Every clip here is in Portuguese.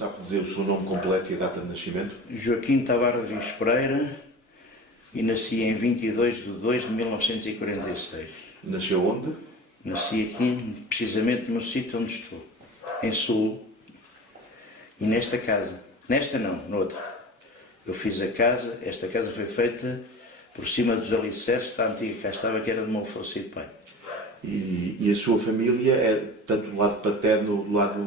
começar por dizer o seu nome completo e a data de nascimento? Joaquim Tavares Rios Pereira, e nasci em 22 de 2 de 1946. Nasceu onde? Nasci aqui, precisamente no sítio onde estou, em Sul, e nesta casa. Nesta não, noutra. Eu fiz a casa, esta casa foi feita por cima dos alicerces da antiga cá estava, que era do meu falecido pai. E a sua família, tanto do lado paterno, do lado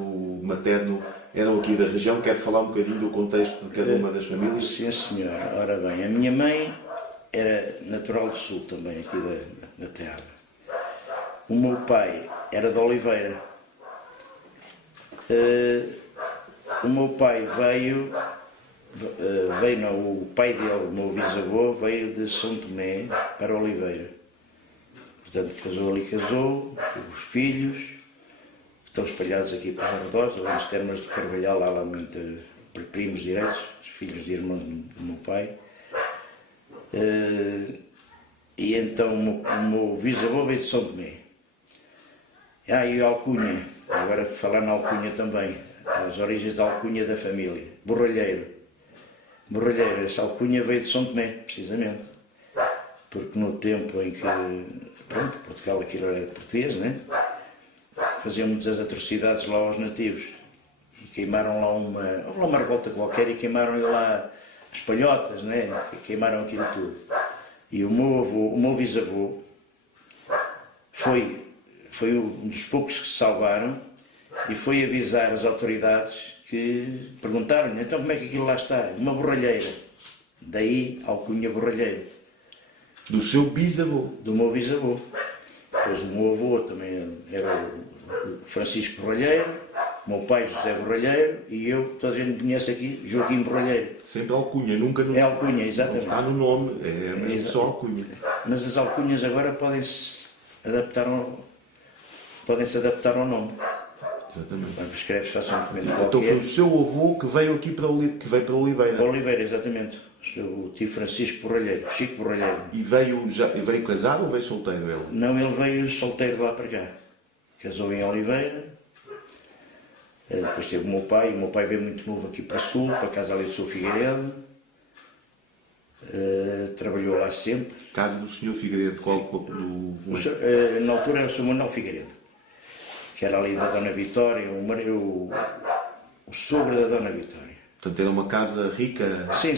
materno, eram aqui da região? Quer falar um bocadinho do contexto de cada uma das famílias? Sim, senhor. Ora bem, a minha mãe era natural do Sul também, aqui da terra. O meu pai era de Oliveira. O meu pai o pai dele, o meu bisavô, veio de São Tomé para Oliveira. Portanto, casou, os filhos estão espalhados aqui pelos arredores, ali nas termas de Carvalhal, lá muito primos direitos, filhos de irmãos do meu pai. E então o meu bisavô veio de São Tomé. E a alcunha, agora falar na alcunha também, as origens da alcunha da família, Borralheiro, essa alcunha veio de São Tomé, precisamente, porque no tempo em que, pronto, Portugal aquilo era português, né? Faziam muitas atrocidades lá aos nativos, e queimaram lá uma revolta qualquer e queimaram lá as palhotas, né? Queimaram aquilo tudo. E o meu bisavô foi um dos poucos que se salvaram e foi avisar as autoridades que perguntaram-lhe, então como é que aquilo lá está? Uma borralheira. Daí alcunha Borralheiro. Do seu bisavô? Do meu bisavô. Depois o meu avô também era o Francisco Borralheiro, o meu pai José Borralheiro e eu, toda a gente me conhece aqui, Joaquim Borralheiro. Sempre alcunha, nunca no... É alcunha, exatamente. Não está no nome, é só alcunha. Mas as alcunhas agora podem-se adaptar ao nome. Exatamente. Escreves facilmente Então qualquer. foi o seu avô que veio aqui para Oliveira. Para Oliveira, exatamente. O tio Francisco Borralheiro, Chico Borralheiro. E veio casado ou veio solteiro ele? Não, ele veio solteiro de lá para cá. Casou em Oliveira. Depois teve o meu pai veio muito novo aqui para Sul, para a casa ali de São Figueiredo. Trabalhou lá sempre. Casa do senhor Figueiredo, na altura era o Sr. Manuel Figueiredo, que era ali da Dona Vitória, o sogro da Dona Vitória. Portanto, era uma casa rica. Sim.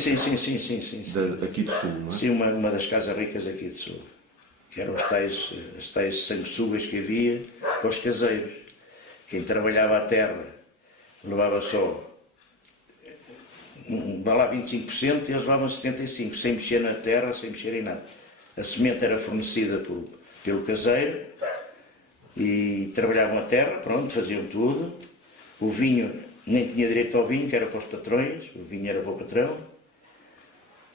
Aqui do Sul, não é? Sim, uma das casas ricas aqui do Sul. Que eram as tais sanguessugas que havia para os caseiros. Quem trabalhava a terra levava só, vai lá 25% e eles levavam 75%, sem mexer na terra, sem mexer em nada. A semente era fornecida pelo caseiro e trabalhavam a terra, pronto, faziam tudo. O vinho, nem tinha direito ao vinho, que era para os patrões, o vinho era para o patrão.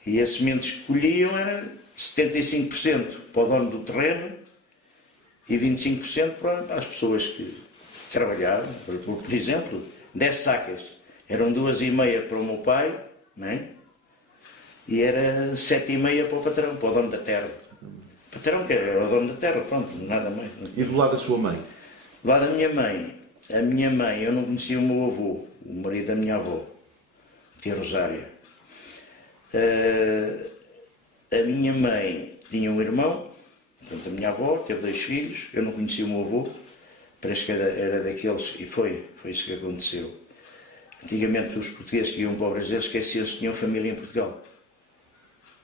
E a semente que colhiam era 75% para o dono do terreno e 25% para as pessoas que trabalhavam. Por exemplo, 10 sacas, eram 2,5 para o meu pai, não é? E era 7,5 para o patrão, para o dono da terra. O patrão que era o dono da terra, pronto, nada mais. E do lado da sua mãe? Do lado da minha mãe, eu não conhecia o meu avô, o marido da minha avó, tia Rosária. A minha mãe tinha um irmão, portanto a minha avó, teve 2 filhos, eu não conhecia o meu avô, parece que era daqueles, e foi isso que aconteceu. Antigamente os portugueses que iam para o Brasil esqueciam-se que tinham família em Portugal.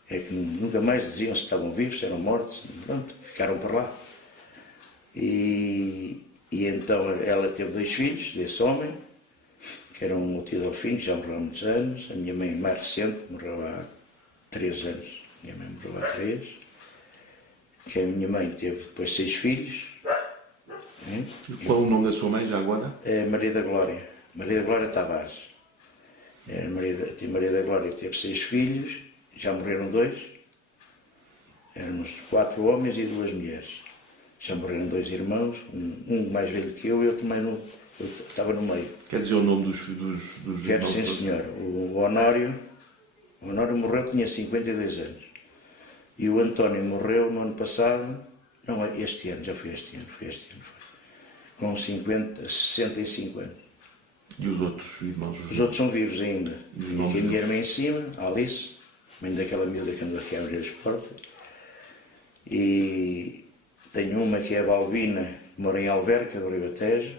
É que nunca mais diziam se estavam vivos, se eram mortos, pronto, ficaram por lá. E então ela teve 2 filhos desse homem, que era um tio Delfim, já morreu há muitos anos. A minha mãe mais recente, morreu há 3 anos. Minha mãe morreu há 3. Que a minha mãe teve depois 6 filhos. Qual o nome da sua mãe já agora? É Maria da Glória Tavares. A Maria da Glória teve 6 filhos, já morreram 2. Éramos 4 homens e 2 mulheres. Já morreram 2 irmãos, um mais velho que eu e outro mais novo. Eu estava no meio. Quer dizer o nome dos Quero, sim, senhor. O Honório morreu, tinha 52 anos. E o António morreu no ano passado, não, este ano, já foi este ano. Com 65 anos. E os outros irmãos? Os outros são vivos ainda. Os E irmãos aqui a minha irmã em cima, a Alice, mãe daquela miúda que anda aqui a abrir as portas. E tenho uma que é a Balbina, que mora em Alverca, do Ribatejo.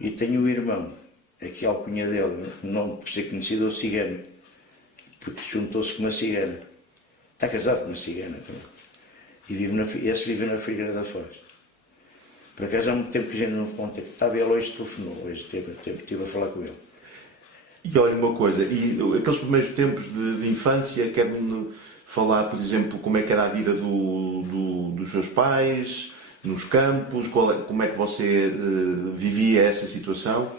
E tenho o irmão, aqui a alcunha dele, não por ser conhecido, é o Cigano, porque juntou-se com uma cigana. Está casado com uma cigana também. E esse vive na Figueira da Foz. Por acaso há muito tempo que a gente não contactava, ele hoje telefonou, hoje estive a falar com ele. E olha uma coisa, e aqueles primeiros tempos de infância, quer-me falar, por exemplo, como é que era a vida dos seus pais, nos campos, como é que você vivia essa situação?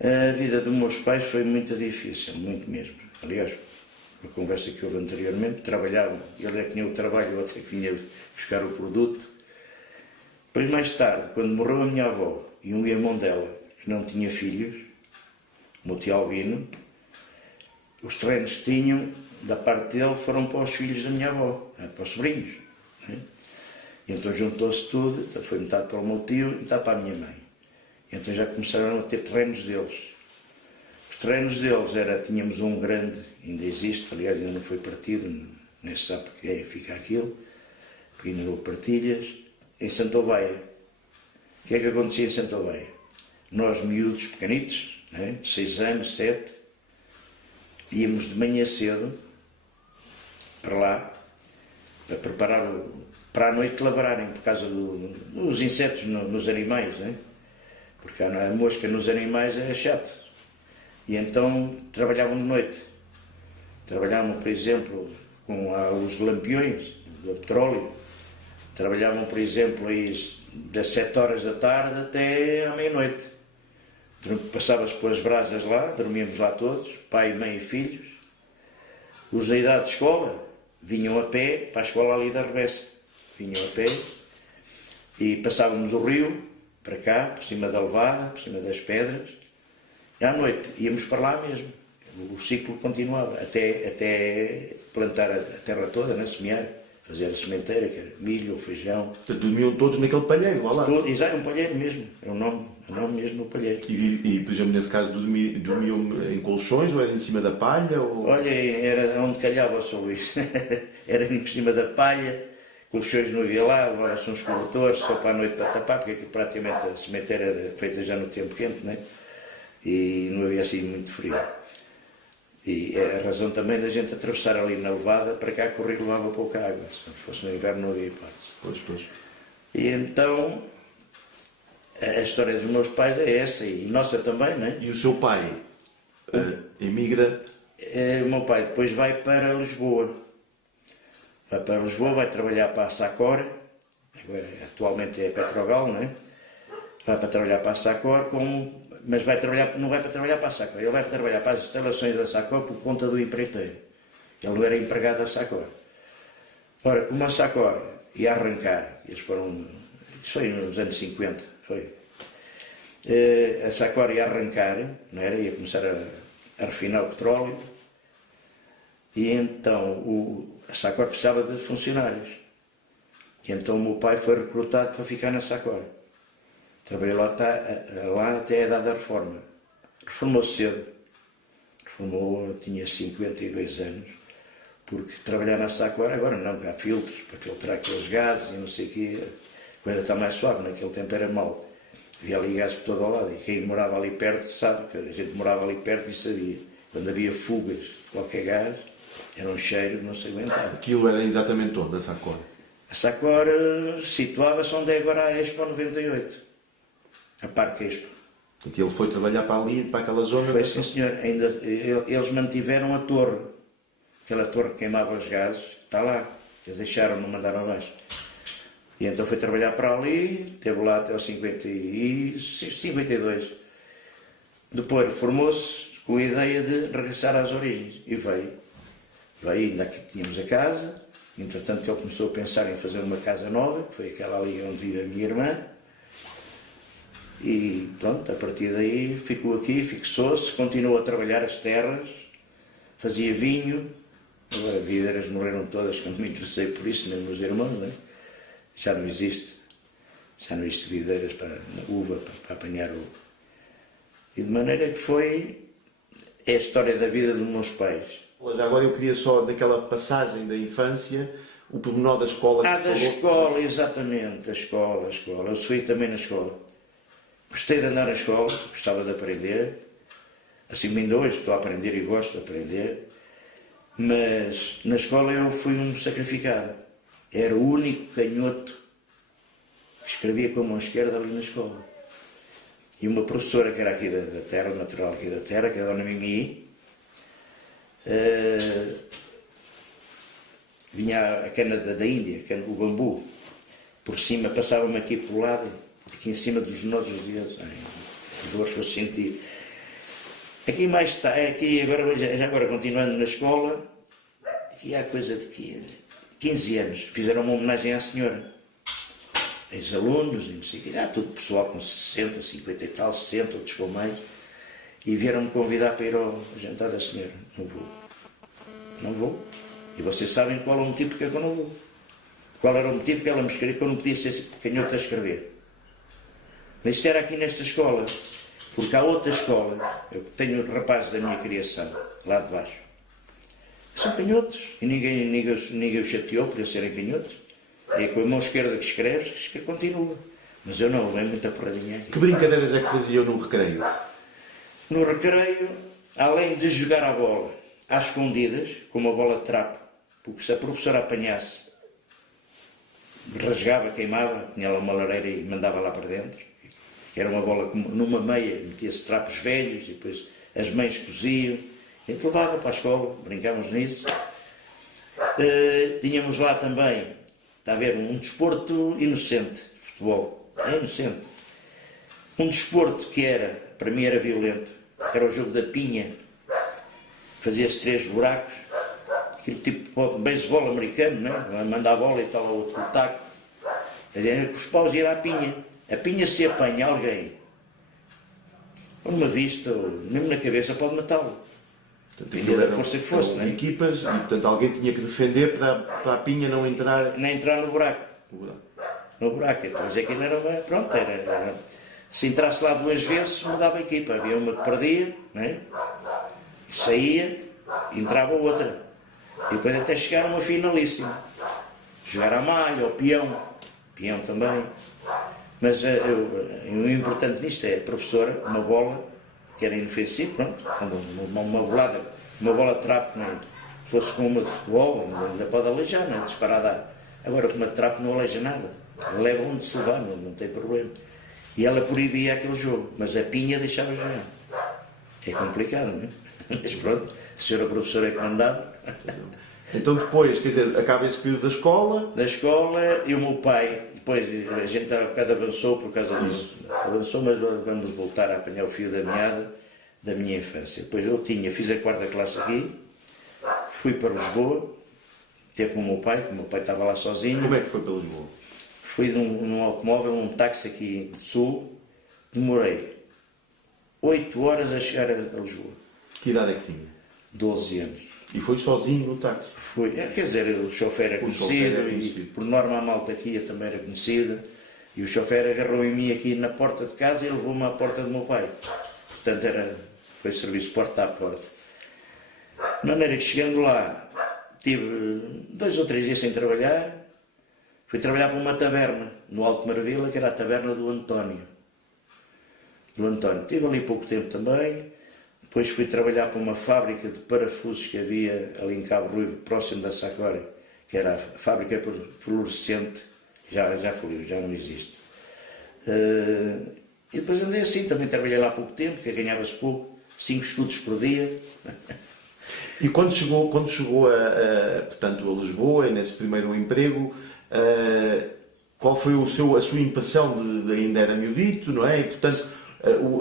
A vida dos meus pais foi muito difícil, muito mesmo. Aliás, a conversa que houve anteriormente, trabalhavam, ele é que tinha o trabalho, o outro é que vinha buscar o produto. Depois, mais tarde, quando morreu a minha avó e um irmão dela, que não tinha filhos, o meu tio Albino, os terrenos que tinham, da parte dele, foram para os filhos da minha avó, para os sobrinhos. Né? E então juntou-se tudo, então foi metade para o meu tio e metade para a minha mãe. E então já começaram a ter terrenos deles. Os terrenos deles tínhamos um grande, ainda existe, aliás ainda não foi partido, nem se sabe porque fica aquilo, porque ainda não houve partilhas, em Santa Oveia. O que é que acontecia em Santa Oveia? Nós, miúdos pequenitos, né, 6 anos, 7, íamos de manhã cedo para lá, para preparar para a noite lavrarem, por causa dos insetos nos animais, né? Porque a mosca nos animais é chato. E então trabalhavam de noite. Trabalhavam, por exemplo, com os lampiões do petróleo. Trabalhavam, por exemplo, das 7 horas da tarde até à meia-noite. Passava-se pelas brasas lá, dormíamos lá todos, pai, mãe e filhos. Os da idade de escola vinham a pé para a escola ali da Revessa. Vinham a pé e passávamos o rio para cá, por cima da levada, por cima das pedras. E à noite íamos para lá mesmo. O ciclo continuava até plantar a terra toda, né? Semear. Fazer a sementeira, que era milho ou feijão. Dormiam todos naquele palheiro, lá. Exato, um palheiro mesmo. É o nome mesmo, o palheiro. E, por exemplo, nesse caso, dormiam em colchões ou era em cima da palha? Ou... Olha, era onde calhava o São Luís. Era em cima da palha, colchões não havia lá, levava-se uns cobertores só para a noite para tapar, porque aquilo praticamente a sementeira era feita já no tempo quente, né? E não havia assim muito frio. E é a razão também da gente atravessar ali na levada, para cá que o rio levava pouca água. Se fosse no inverno não havia hipótese. Pois. E então, a história dos meus pais é essa, e nossa também, né? E o seu pai emigra? O meu pai depois vai para Lisboa. Vai trabalhar para a Sacor, atualmente é Petrogal, né? Vai para trabalhar para a Sacor mas não vai para trabalhar para a Sacor, ele vai para trabalhar para as instalações da Sacor por conta do empreiteiro. Ele não era empregado da Sacor. Ora, como a Sacor ia arrancar, isso foi nos anos 50, foi. A Sacor ia arrancar, não era? Ia começar a refinar o petróleo, e então a Sacor precisava de funcionários. E então o meu pai foi recrutado para ficar na Sacor. Trabalhei lá até a idade da reforma. Reformou-se cedo. Tinha 52 anos. Porque trabalhar na Sacor, agora não, há filtros para filtrar aqueles gases e não sei o quê. A coisa está mais suave, naquele tempo era mau. Havia ali gases por todo o lado. E quem morava ali perto sabe, que a gente morava ali perto e sabia. Quando havia fugas de qualquer gás, era um cheiro, não se aguentava. Aquilo era exatamente onde, a Sacor? A Sacor situava-se onde é agora a Expo 98. A Parque Expo. Então ele foi trabalhar para ali, para aquela zona? Foi, sim, senhor. Eles mantiveram a torre. Aquela torre que queimava os gases, está lá. Eles deixaram, não mandaram abaixo. E então foi trabalhar para ali, esteve lá até aos 52. Depois formou-se com a ideia de regressar às origens. E veio. Ainda que tínhamos a casa. Entretanto, ele começou a pensar em fazer uma casa nova, que foi aquela ali onde vive a minha irmã. E pronto, a partir daí ficou aqui, fixou-se, continuou a trabalhar as terras, fazia vinho. Agora as videiras morreram todas, quando me interessei por isso, nem meus irmãos, né? Já não existe videiras para uva, para apanhar uva. E de maneira que é a história da vida dos meus pais. Já agora eu queria só, daquela passagem da infância, o pormenor da escola que Da falou. escola, exatamente, a escola. Eu fui também na escola. Gostei de andar na escola, gostava de aprender. Assim, ainda hoje estou a aprender e gosto de aprender. Mas na escola eu fui um sacrificado. Era o único canhoto que escrevia com a mão esquerda ali na escola. E uma professora que era aqui da terra, natural aqui da terra, que é a Dona Mimi, vinha a cana da Índia, o bambu, por cima, passava-me aqui por lado, aqui em cima dos nossos dedos, dores que eu senti. Aqui mais está, aqui agora continuando na escola, aqui há coisa de 15 anos, fizeram uma homenagem à senhora. Ex-alunos, e não sei o quê, tudo pessoal com 60, 50 e tal, 60, outros com mais, e vieram-me convidar para ir ao jantar da senhora. Não vou. Não vou. E vocês sabem qual é o motivo porque é que eu não vou. Qual era o motivo que ela me escreveu, que eu não podia ser canhoto a escrever. Mas isto era aqui nesta escola, porque há outra escola, eu tenho rapazes da minha criação, lá de baixo, que são canhotos, e ninguém os chateou por eles serem canhotos. É com a mão esquerda que escreves, que continua. Mas eu não, levei muita porradinha aqui. Que brincadeiras é que faziam no recreio? No recreio, além de jogar a bola às escondidas, com uma bola de trapo, porque se a professora apanhasse, rasgava, queimava, tinha lá uma lareira e mandava lá para dentro. Era uma bola numa meia, metia-se trapos velhos e depois as mães coziam. A gente levava para a escola, brincávamos nisso. Tínhamos lá também, está a ver, um desporto inocente, futebol, é inocente. Um desporto que para mim era violento, que era o jogo da pinha. Fazia-se 3 buracos, aquele tipo de beisebol americano, né? Manda a bola e tal ao outro taco. Com os paus ia à pinha. A pinha se apanha alguém, ou numa vista, ou mesmo na cabeça, pode matá-lo. Dependia da força que fosse, né? Equipas, e portanto alguém tinha que defender para a pinha não entrar... Nem entrar no buraco. No buraco. Então, mas aquilo era uma... Pronto, era... Se entrasse lá 2 vezes, mudava a equipa. Havia uma que perdia, né? Saía, entrava outra. E depois até chegar a uma finalíssima. Jogar a malha, ou peão. Peão também. Mas o importante nisto é a professora, uma bola, que era inofensiva, pronto, uma bola de trapo, não é? Se fosse com uma de futebol, ainda pode aleijar, não é? Disparada. Agora com uma de trapo não aleija nada. Leva onde se levar, não tem problema. E ela proibia aquele jogo, mas a pinha deixava jogar. É complicado, não é? Mas pronto, a senhora professora é que mandava. Então depois, quer dizer, acaba esse período da escola... Da escola, e o meu pai, depois a gente há bocado avançou por causa disso. Avançou, mas vamos voltar a apanhar o fio da meada da minha infância. Depois fiz a 4ª classe aqui, fui para Lisboa, ter com o meu pai, que o meu pai estava lá sozinho. Como é que foi para Lisboa? Fui num automóvel, num táxi aqui do Sul, demorei 8 horas a chegar a Lisboa. Que idade é que tinha? 12 anos. E foi sozinho no táxi? Fui, quer dizer, o chofer era conhecido, e por norma a malta aqui também era conhecida, e o chofer agarrou em mim aqui na porta de casa e levou-me à porta do meu pai. Portanto, foi serviço porta a porta. De maneira que chegando lá, tive 2 ou 3 dias sem trabalhar, fui trabalhar para uma taberna, no Alto Maravilha, que era a taberna do António. Estive ali pouco tempo também. Depois fui trabalhar para uma fábrica de parafusos que havia ali em Cabo Ruivo, próximo da Sacória, que era a fábrica fluorescente, já faliu, já não existe. E depois andei assim, também trabalhei lá há pouco tempo, que ganhava-se pouco, 5 escudos por dia. E quando chegou portanto, a Lisboa, nesse primeiro emprego, qual foi a sua impressão de ainda era miudito, não é? E, portanto,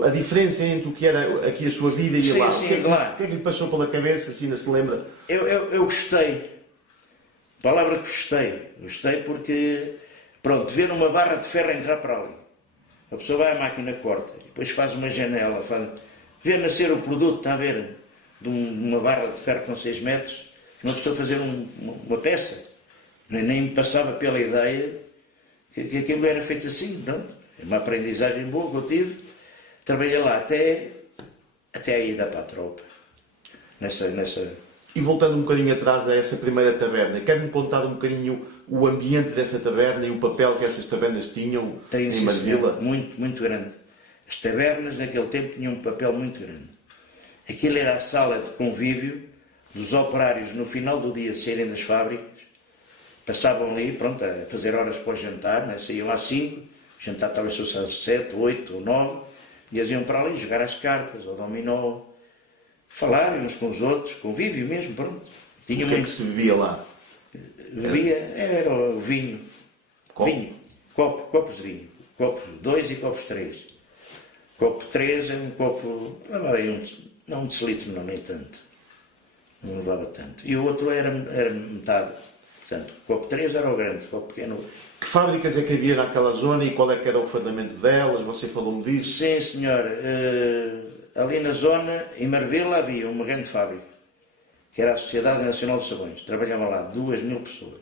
a diferença entre o que era aqui a sua vida e lá. Sim, O que é que lhe passou pela cabeça, assim, não se lembra? Eu gostei. Palavra que gostei. Gostei porque, pronto, ver uma barra de ferro entrar para ali. A pessoa vai à máquina, corta, depois faz uma janela, vê nascer o produto, está a ver, de uma barra de ferro com 6 metros, uma pessoa fazer uma peça. Nem me passava pela ideia que aquilo era feito assim, pronto. É uma aprendizagem boa que eu tive. Trabalhei lá até até a ida para a tropa. E voltando um bocadinho atrás a essa primeira taberna, quer-me contar um bocadinho o ambiente dessa taberna e o papel que essas tabernas tinham em Marvila? Muito, muito grande. As tabernas naquele tempo tinham um papel muito grande. Aquilo era a sala de convívio dos operários no final do dia saírem das fábricas, passavam ali, pronto, a fazer horas para o jantar, né? Saíam às 5, o jantar talvez fosse às 7, 8 ou 9, e eles iam para ali jogar as cartas, ao dominó, falar uns com os outros, convívio mesmo, pronto. Tinha o que é que se bebia lá? Bebia, era o vinho. Copo? Vinho, copos de vinho. Copos 2 e copos 3. Copo 3 é um copo, levava aí não um decilitro, não, nem tanto. Não levava tanto. E o outro era metade. Portanto, o copo 3 era o grande, o copo pequeno. Que fábricas é que havia naquela zona e qual é que era o fundamento delas? Você falou-me disso? Sim, senhor. Ali na zona, em Marvila, havia uma grande fábrica, que era a Sociedade Nacional de Sabões. Trabalhavam lá 2.000 pessoas.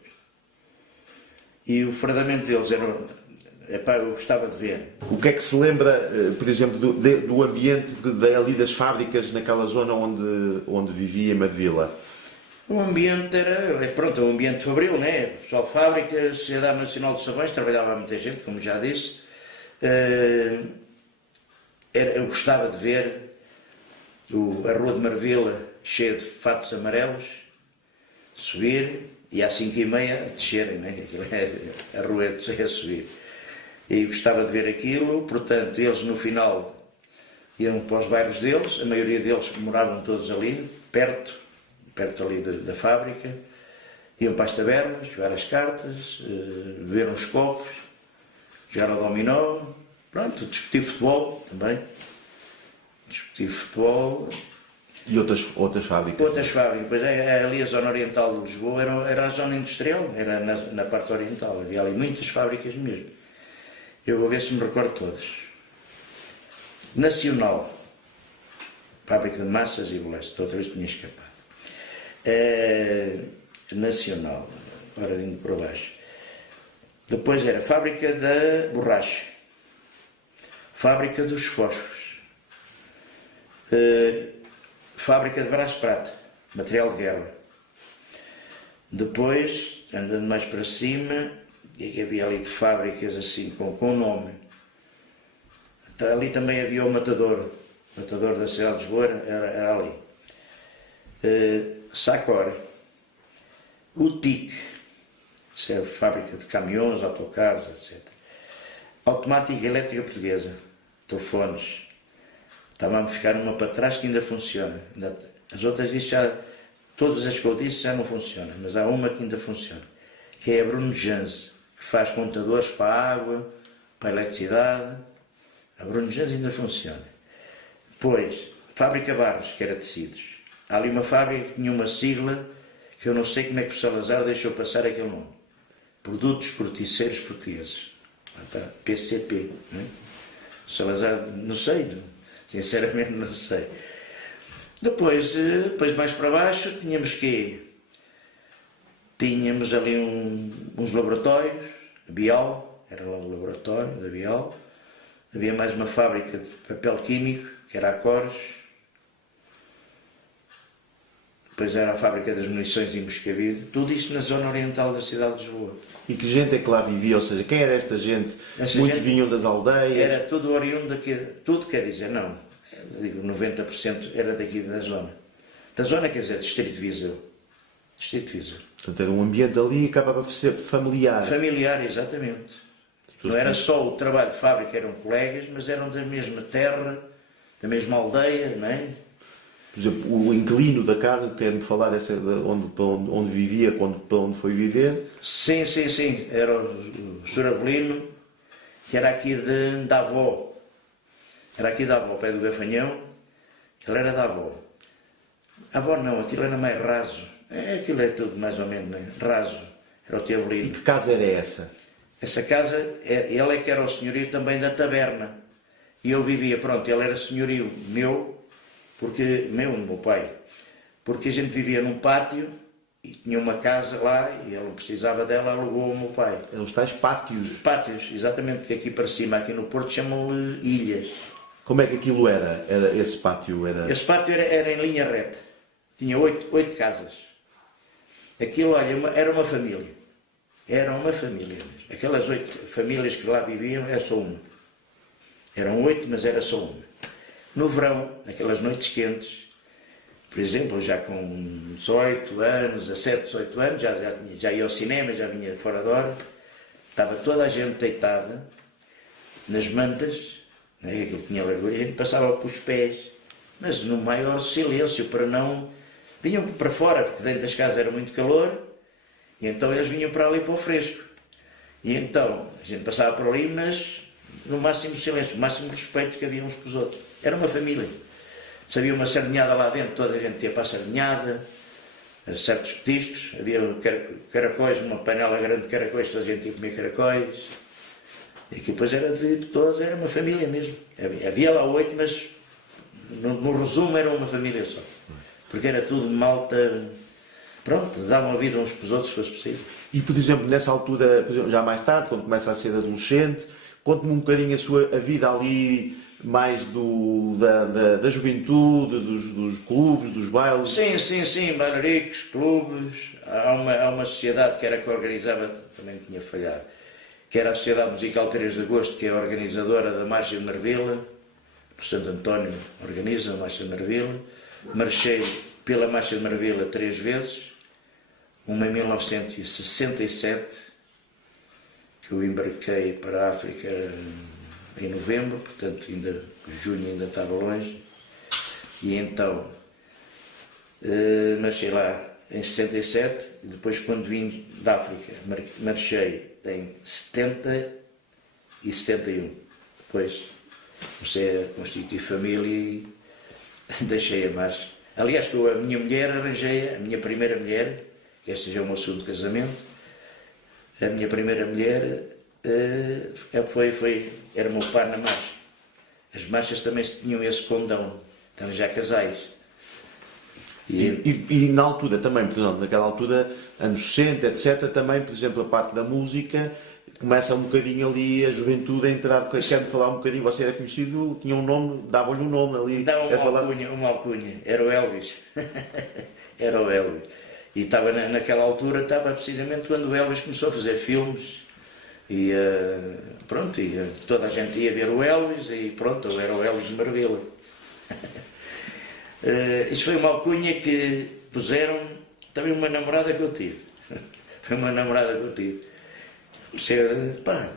E o fundamento deles era... eu gostava de ver. O que é que se lembra, por exemplo, do ambiente ali das fábricas naquela zona onde vivia em Marvila? O ambiente era, pronto, um ambiente fabril, né? Pessoal de fábrica, Sociedade Nacional de Sabões, trabalhava muita gente, como já disse. Eu gostava de ver a Rua de Marvila cheia de fatos amarelos, subir, e às 5h30 descerem, né? A rua é a subir. E gostava de ver aquilo, portanto, eles no final iam para os bairros deles, a maioria deles moravam todos ali, perto ali da fábrica, iam para as tabernas, jogar as cartas, beber uns copos, jogar ao dominó, pronto, discutir futebol também. Discutir futebol. E outras fábricas? Outras fábricas, pois ali a zona oriental de Lisboa era a zona industrial, era na parte oriental, havia ali muitas fábricas mesmo. Eu vou ver se me recordo todas. Nacional, fábrica de massas e bolachas, outra vez tinha escapado. Nacional, agora indo para baixo. Depois era fábrica da borracha, fábrica dos fósforos, fábrica de braço de prata, material de guerra. Depois, andando mais para cima, e havia ali de fábricas assim com nome. Ali também havia o matador da cidade de Lisboa, era ali. Sacor, UTIC, isso é a fábrica de caminhões, autocarros, etc. Automática Elétrica Portuguesa, telefones. Estava a ficar uma para trás que ainda funciona. As outras, todas as que eu disse já não funcionam, mas há uma que ainda funciona, que é a Bruno Jans, que faz computadores para a água, para a eletricidade. A Bruno Jans ainda funciona. Depois, Fábrica Barros, que era tecidos. Há ali uma fábrica que tinha uma sigla que eu não sei como é que o Salazar deixou passar aquele nome. Produtos Corticeiros Portugueses. PCP. Não é? O Salazar, não sei, sinceramente não sei. Depois mais para baixo, tínhamos ali uns laboratórios, a Bial, era lá o laboratório da Bial. Havia mais uma fábrica de papel químico, que era a Cores. Depois era a fábrica das munições em Moscavide. Tudo isso na zona oriental da cidade de Lisboa. E que gente é que lá vivia? Ou seja, quem era esta gente? Muitos vinham das aldeias? Era tudo oriundo daqui. Tudo quer dizer, não. Eu digo 90% era daqui da zona. Da zona quer dizer Distrito de Viseu. Distrito de Viseu. Portanto, era um ambiente ali e acabava por ser familiar. Familiar, exatamente. Não era só o trabalho de fábrica, eram colegas, mas eram da mesma terra, da mesma aldeia, não é? Por exemplo, o inquilino da casa, quer-me falar onde vivia, para onde foi viver? Sim. Era o Sr. Avelino, que era aqui da avó. Era aqui da avó, ao pé do Gafanhão. Ele era da avó. A avó não, aquilo era mais raso. Aquilo é tudo mais ou menos, né? Raso. Era o tio Avelino. E que casa era essa? Essa casa, ele é que era o senhorio também da taberna. E eu vivia, pronto, ele era senhorio meu, meu pai, porque a gente vivia num pátio e tinha uma casa lá e ele precisava dela, alugou o meu pai. Os tais pátios. Pátios, exatamente, que aqui para cima, aqui no Porto, chamam-lhe ilhas. Como é que aquilo era? Esse pátio era... Esse pátio era em linha reta. Tinha 8 casas. Aquilo, olha, era uma família. Era uma família mesmo. Aquelas 8 famílias que lá viviam, era só uma. Eram 8, mas era só uma. No verão, naquelas noites quentes, por exemplo, já com 18 anos, 17, 18 anos, já ia ao cinema, já vinha fora de hora, estava toda a gente deitada nas mantas, né, aquilo tinha largura, e a gente passava pelos pés, mas no maior silêncio, para não... Vinham para fora, porque dentro das casas era muito calor, e então eles vinham para ali para o fresco. E então, a gente passava por ali, mas no máximo silêncio, no máximo respeito que havia uns com os outros. Era uma família. Se havia uma sardinhada lá dentro, toda a gente ia para a sardinhada, certos petiscos, havia caracóis, uma panela grande de caracóis, toda a gente ia comer caracóis. E aqui depois era de todos, era uma família mesmo. Havia lá 8, mas no resumo era uma família só. Porque era tudo malta, pronto, davam a vida uns para os outros, se fosse possível. E, por exemplo, nessa altura, por exemplo, já mais tarde, quando começa a ser adolescente, conte-me um bocadinho a vida ali, mais da juventude, dos clubes, dos bailes. Sim, bailariques, clubes. Há uma sociedade que era que organizava, também tinha falhado, que era a Sociedade Musical 3 de Agosto, que é a organizadora da Marcha de Marvila. O Santo António organiza a Marcha de Marvila. Marchei pela Marcha de Marvila 3 vezes. Uma em 1967, que eu embarquei para a África em novembro, portanto junho ainda estava longe, e então marchei lá em 67, e depois quando vim da África marchei em 70 e 71, depois comecei a constituir família e deixei a marcha. Aliás, a minha mulher arranjei, a minha primeira mulher, que este já é o meu segundo casamento, a minha primeira mulher era o meu par na marcha. As marchas também tinham esse condão, então já casais. E na altura também, por exemplo, naquela altura, anos 60, etc., também, por exemplo, a parte da música, começa um bocadinho ali a juventude a entrar, quer-me falar um bocadinho, você era conhecido, tinha um nome, dava-lhe um nome ali. Dava uma alcunha, era o Elvis. Era o Elvis. E estava naquela altura, estava precisamente quando o Elvis começou a fazer filmes. E pronto, toda a gente ia ver o Elvis e pronto, era o Elvis de Marvila. Isso foi uma alcunha que puseram também uma namorada que eu tive. Foi uma namorada que eu tive. Pá,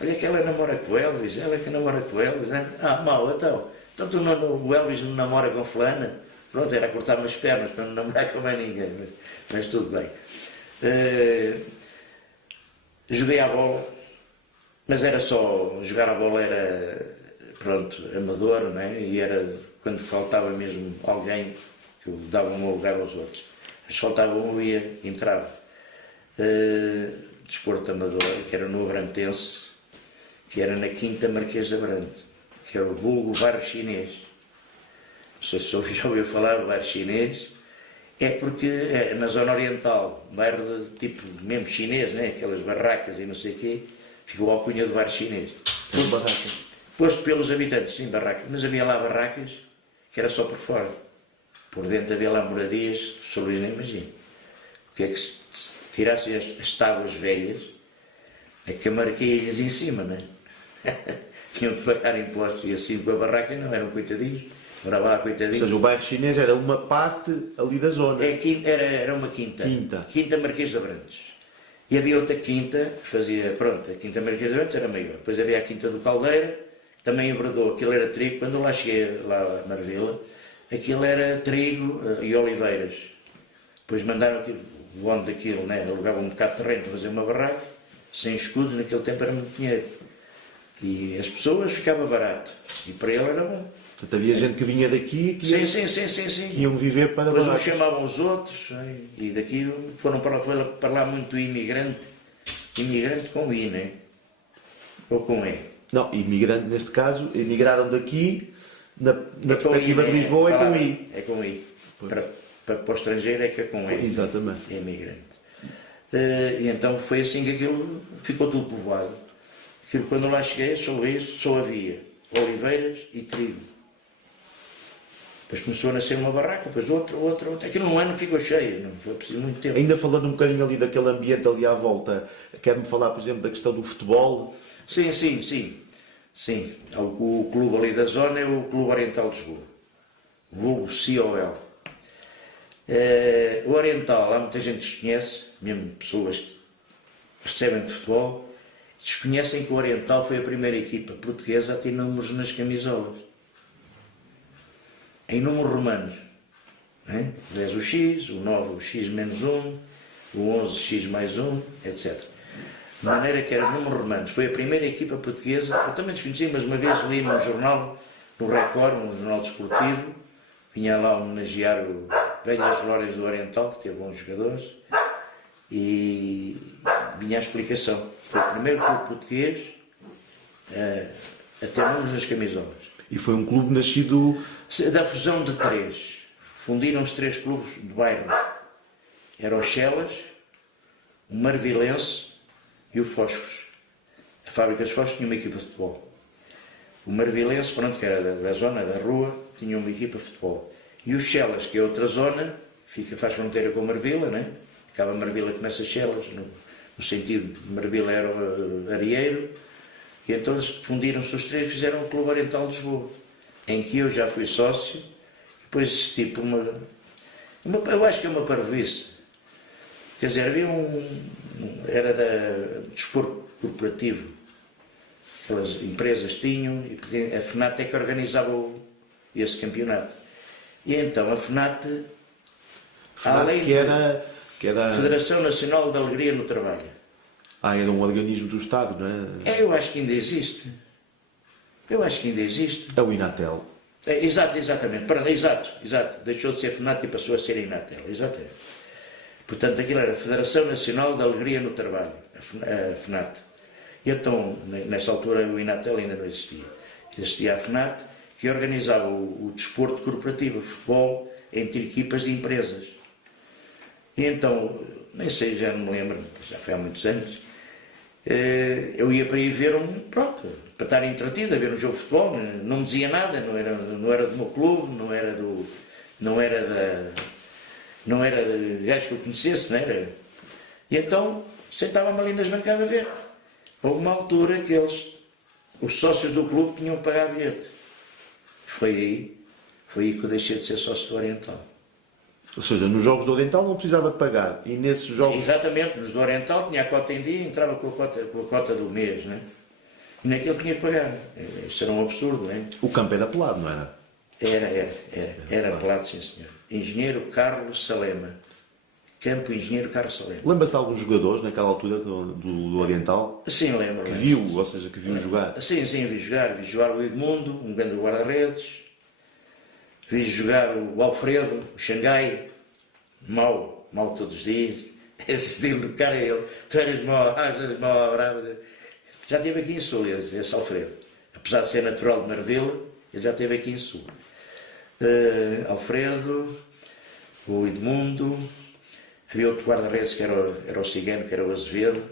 olha que ela namora com o Elvis, ela que namora com o Elvis, né? Mau, então o Elvis não namora com fulana? Pronto, era cortar-me as pernas para não namorar com mais ninguém, mas tudo bem. Joguei à bola, mas era só, jogar a bola era, pronto, amador, não é? E era quando faltava mesmo alguém que eu dava o meu lugar aos outros. Mas faltava um, eu entrava. Desporto amador, que era no Abrantense, que era na Quinta Marquês de Abrantes, que era o vulgo bairro chinês. Não sei se já ouviu falar do bairro chinês. É porque é na zona oriental, bairro de tipo mesmo chinês, né? Aquelas barracas e não sei o quê, ficou a alcunha do bairro chinês. Posto pelos habitantes, sim, barracas. Mas havia lá barracas que era só por fora. Por dentro havia lá moradias, o Luís nem imagina. O que é que se tirassem as tábuas velhas, é que a marquei-lhes em cima, não é? Tinham de pagar impostos e assim com a barraca não eram coitadinhos. Morava lá, coitadinho. Ou seja, o bairro chinês era uma parte ali da zona. Era uma quinta. Quinta Marquês de Abrantes. E havia outra quinta que fazia, pronto, a Quinta Marquês de Abrantes era maior. Depois havia a Quinta do Caldeira, também enverdou, aquilo era trigo. Quando eu lá cheguei, lá a Marvila, aquilo era trigo e oliveiras. Depois mandaram aquilo, o dono daquilo, né, alugava um bocado de terreno para fazer uma barraca, sem escudos, naquele tempo era muito dinheiro. E as pessoas ficava barato. E para ele era bom. Portanto, havia gente que vinha daqui que iam viver para depois uns chamavam os outros, e daqui foram para lá muito imigrante com I, né? Ou com E? Não, imigrante neste caso, emigraram daqui, na perspectiva de Lisboa, é com I. É com I. Para o estrangeiro é que é com E. Exatamente. É imigrante. E então foi assim que aquilo ficou tudo povoado. Aquilo, quando lá cheguei, só havia oliveiras e trigo. Depois começou a nascer uma barraca, depois outra. Aquilo num ano ficou cheio, não foi preciso muito tempo. Ainda falando um bocadinho ali daquele ambiente ali à volta, quer-me falar, por exemplo, da questão do futebol? Sim. O clube ali da zona é o Clube Oriental de Lisboa. Vulgo COL. O Oriental, há muita gente que desconhece, mesmo pessoas que percebem de futebol, desconhecem que o Oriental foi a primeira equipa portuguesa a ter números nas camisolas. Em números romanos. 10 o X, o 9 o X menos 1, o 11 X mais 1, etc. De maneira que era números romanos. Foi a primeira equipa portuguesa, eu também desconhecia, mas uma vez li num jornal, no Record, um jornal desportivo, vinha lá homenagear o velhas glórias do Oriental, que teve bons jogadores, e vinha a explicação. Foi o primeiro clube português a ter números nas camisolas. E foi um clube nascido... Da fusão de 3. Fundiram-se 3 clubes de bairro. Era o Chelas, o Marvilense e o Fósforos. A fábrica dos Fósforos tinha uma equipa de futebol. O Marvilense, pronto, que era da zona, da rua, tinha uma equipa de futebol. E o Chelas, que é outra zona, faz fronteira com Marvila, né? Acaba Marvila, começa Chelas, no sentido de Marvila era o Arieiro. E então fundiram-se os 3 e fizeram o Clube Oriental de Lisboa, em que eu já fui sócio. Depois existi por eu acho que é uma parvoíce. Quer dizer, havia era da desporto corporativo. Aquelas empresas tinham, e a FNAT é que organizava esse campeonato. E então a FNAT além que era Federação Nacional de Alegria no Trabalho. Era um organismo do Estado, não é? Eu acho que ainda existe. É o Inatel. Exatamente. Exato. Deixou de ser FNAT e passou a ser Inatel. Exatamente. Portanto, aquilo era a Federação Nacional de Alegria no Trabalho, a FNAT. E então, nessa altura, o Inatel ainda não existia. Existia a FNAT, que organizava o desporto corporativo, o futebol, entre equipas de empresas. E então, nem sei, já não me lembro, já foi há muitos anos, eu ia para aí ver para estar entretido, a ver um jogo de futebol, não me dizia nada, não era do meu clube, não era de gajos que eu conhecesse, não era? E então, sentava-me ali nas bancadas a ver. Houve uma altura que os sócios do clube tinham que pagar bilhete. Foi aí que eu deixei de ser sócio do Oriental. Ou seja, nos jogos do Oriental não precisava de pagar. E nesses jogos... Exatamente, nos do Oriental tinha a cota em dia e entrava com a cota do mês, né? E naquele tinha que pagar. Isso era um absurdo, não é? O campo era pelado, não era? Era pelado, sim senhor. Engenheiro Carlos Salema. Campo Engenheiro Carlos Salema. Lembra-se de alguns jogadores naquela altura do Oriental? Sim, lembro. Que viu jogar? Sim, vi jogar. Vi jogar o Edmundo, um grande guarda-redes. Vi jogar o Alfredo, o Xangai. Mau todos os dias. Esse estilo de cara é ele. Tu eres mau, bravo. Já esteve aqui em Sul, esse Alfredo. Apesar de ser natural de Marvila, ele já esteve aqui em Sul. Alfredo, o Edmundo. Havia outro guarda-redes que era o Cigano, que era o Azevedo.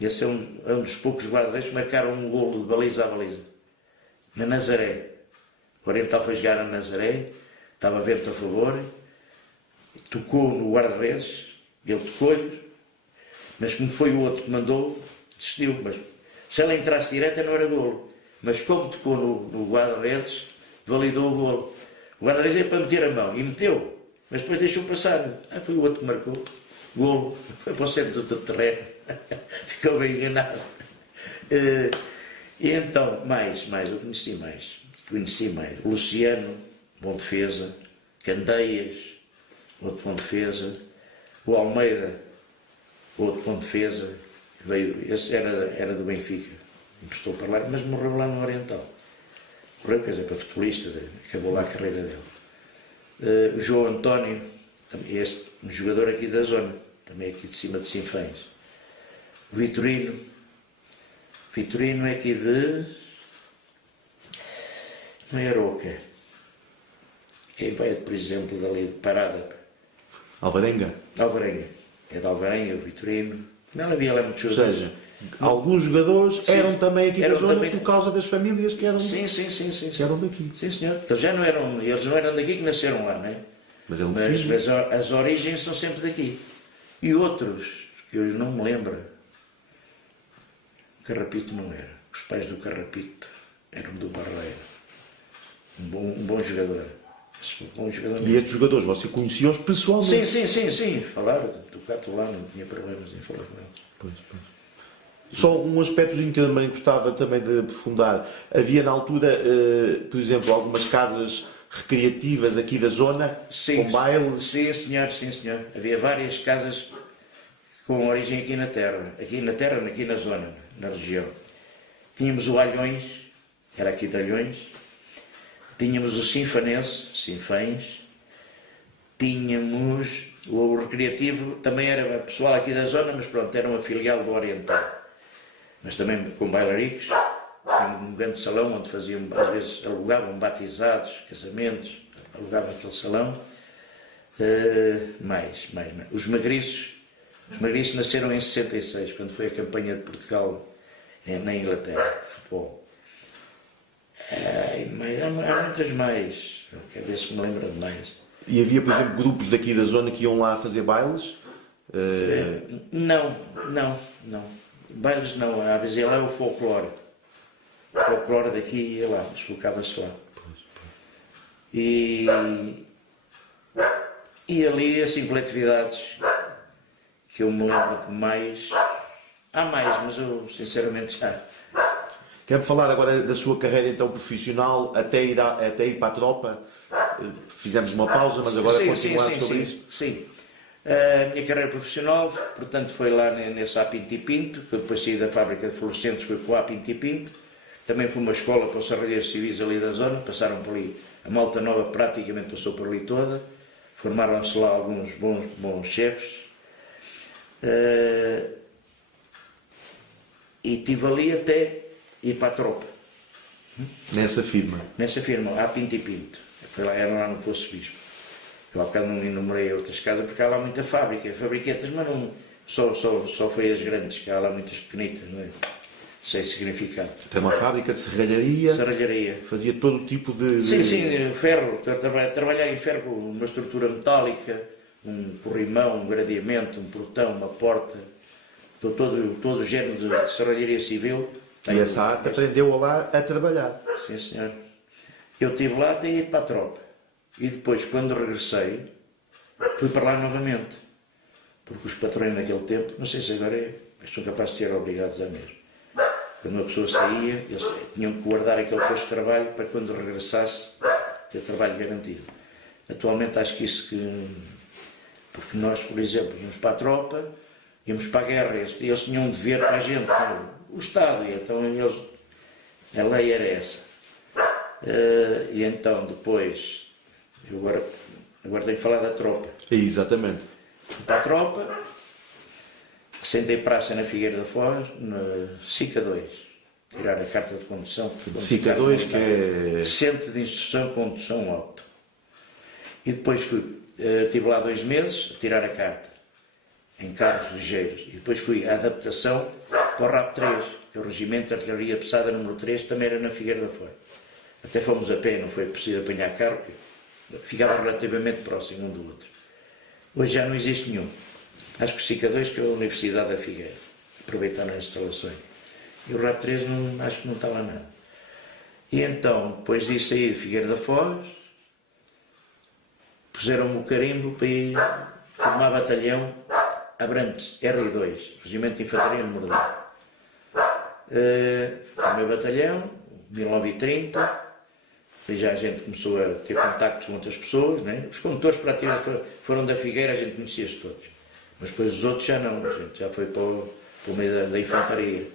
E esse é um dos poucos guarda-redes que marcaram um golo de baliza a baliza. Na Nazaré. O Oriental foi jogar a Nazaré, estava vento a favor, tocou no guarda-redes, ele tocou-lhe, mas como foi o outro que mandou, desistiu. Mas se ela entrasse direta não era golo. Mas como tocou no guarda-redes, validou o golo. O guarda-redes é para meter a mão, e meteu. Mas depois deixou passar. Foi o outro que marcou. Golo. Foi para o centro do terreno. Ficou bem enganado. E então, eu conheci mais. O Luciano, bom defesa. Candeias, outro bom defesa. O Almeida, outro bom defesa. Esse era do Benfica. Emprestou para lá, mas morreu lá no Oriental. Morreu, quer dizer, para futebolista. Acabou lá a carreira dele. O João António, um jogador aqui da zona, também aqui de cima de Sinfãs. O Vitorino é aqui de Maiaroca. Quem vai, por exemplo, dali de Parada? Alvarenga. É de Alvarenga, o Vitorino. Não havia lá muitos Ou jogadores. seja, alguns jogadores Sim, eram também aqui da eram zona também- por causa das famílias que eram, Sim. que eram daqui. Sim, senhor. Eles não eram daqui que nasceram lá, não é? Mas eram Mas, filhos. as origens são sempre daqui. E outros, que eu não me lembro. Carrapito não era. Os pais do Carrapito eram do Barreiro. Um bom jogador. Um bom jogador. E estes jogadores, você conhecia-os pessoalmente? Sim. Falaram do Cato lá, não tinha problemas em falar com eles. Pois. Só um aspectozinho que eu também gostava também de aprofundar. Havia na altura, por exemplo, algumas casas recreativas aqui da zona, com bailes. Sim, senhor. Havia várias casas com origem aqui na terra, aqui na zona, na região. Tínhamos o Alhões, era aqui de Alhões. Tínhamos o Sinfães. Tínhamos o Recreativo, também era pessoal aqui da zona, mas pronto, era uma filial do Oriental. Mas também com bailaricos, tinha um grande salão onde faziam, às vezes alugavam batizados, casamentos, alugavam aquele salão. Mais. Os magriços nasceram em 66, quando foi a campanha de Portugal na Inglaterra, de futebol. Há muitas mais, quero ver se me lembro de mais. E havia, por exemplo, grupos daqui da zona que iam lá fazer bailes? Não. Bailes não, às vezes ia lá o folclore. O folclore daqui ia lá, deslocava-se lá. E ali, assim, coletividades que eu me lembro de mais. Há mais, mas eu sinceramente já. Quero falar agora da sua carreira então profissional até ir para a tropa. Fizemos uma pausa, mas agora continuar sobre isso. Sim. A minha carreira profissional, portanto, foi lá nesse A Pinto e Pinto, que eu depois saí da fábrica de fluorescentes, fui para o A Pinto e Pinto. Também foi uma escola para os serralheiros civis ali da zona, passaram por ali. A malta nova praticamente passou por ali toda. Formaram-se lá alguns bons chefes. E estive ali até ir para a tropa. Nessa firma? Nessa firma, A Pinto e Pinto. Era lá no Poço Bispo. Eu há bocado não enumerei outras casas porque há lá muita fábrica, fabriquetas, mas não, só foi as grandes, que há lá muitas pequenitas, não é? Sem significado. Tem uma fábrica de serralharia. Serralharia. Fazia todo o tipo de... Sim, ferro. Trabalhar em ferro, uma estrutura metálica, um corrimão, um gradeamento, um portão, uma porta, todo o género de serralharia civil. E essa arte aprendeu lá a trabalhar. Sim, senhor. Eu estive lá até ir para a tropa. E depois, quando regressei, fui para lá novamente. Porque os patrões naquele tempo, não sei se agora são capazes de ser obrigados a mesmo. Quando uma pessoa saía, eles tinham que guardar aquele posto de trabalho para quando regressasse ter trabalho garantido. Atualmente acho que isso que... Porque nós, por exemplo, íamos para a tropa, íamos para a guerra, eles tinham um dever para a gente, o Estado, e então a lei era essa. E então depois, eu agora tenho que falar da tropa. Exatamente. Fui para a tropa, sentei praça na Figueira da Foz, na SICA 2, tirar a carta de condução. SICA 2, que é... Centro de Instrução de Condução Auto. E depois estive lá 2 meses a tirar a carta, em carros ligeiros. E depois fui à adaptação para o RAP 3, que é o Regimento de Artilharia Pesada número 3, também era na Figueira da Foz. Até fomos a pé, não foi preciso apanhar carro, ficava relativamente próximo um do outro. Hoje já não existe nenhum. Acho que o SICA 2, que é a Universidade da Figueira, aproveitaram as instalações. E o RAP 3 acho que não está lá nada. E então, depois disso saí de Figueira da Foz, puseram-me o carimbo para ir formar batalhão Abrantes, R2, Regimento de Infantaria número 2. Formei o batalhão, 1930, e já a gente começou a ter contactos com outras pessoas, né? Os condutores praticamente foram da Figueira, a gente conhecia-os todos. Mas depois os outros já não, a gente já foi para o meio da infantaria.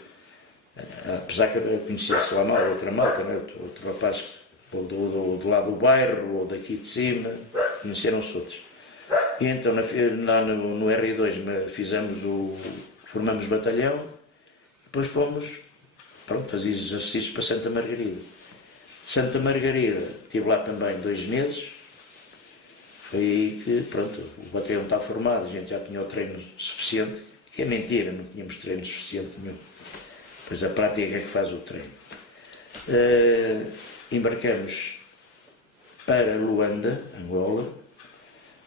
Apesar que eu conhecia-se lá mal, outra malta, né? Outro rapaz do lado do bairro, ou daqui de cima, conheceram-se outros. E então lá no R2 formamos batalhão, depois fomos, fazer exercícios para Santa Margarida. Santa Margarida, estive lá também 2 meses, foi aí que, o batalhão está formado, a gente já tinha o treino suficiente, Que é mentira, não tínhamos treino suficiente mesmo. Pois a prática é que faz o treino. Embarcamos para Luanda, Angola,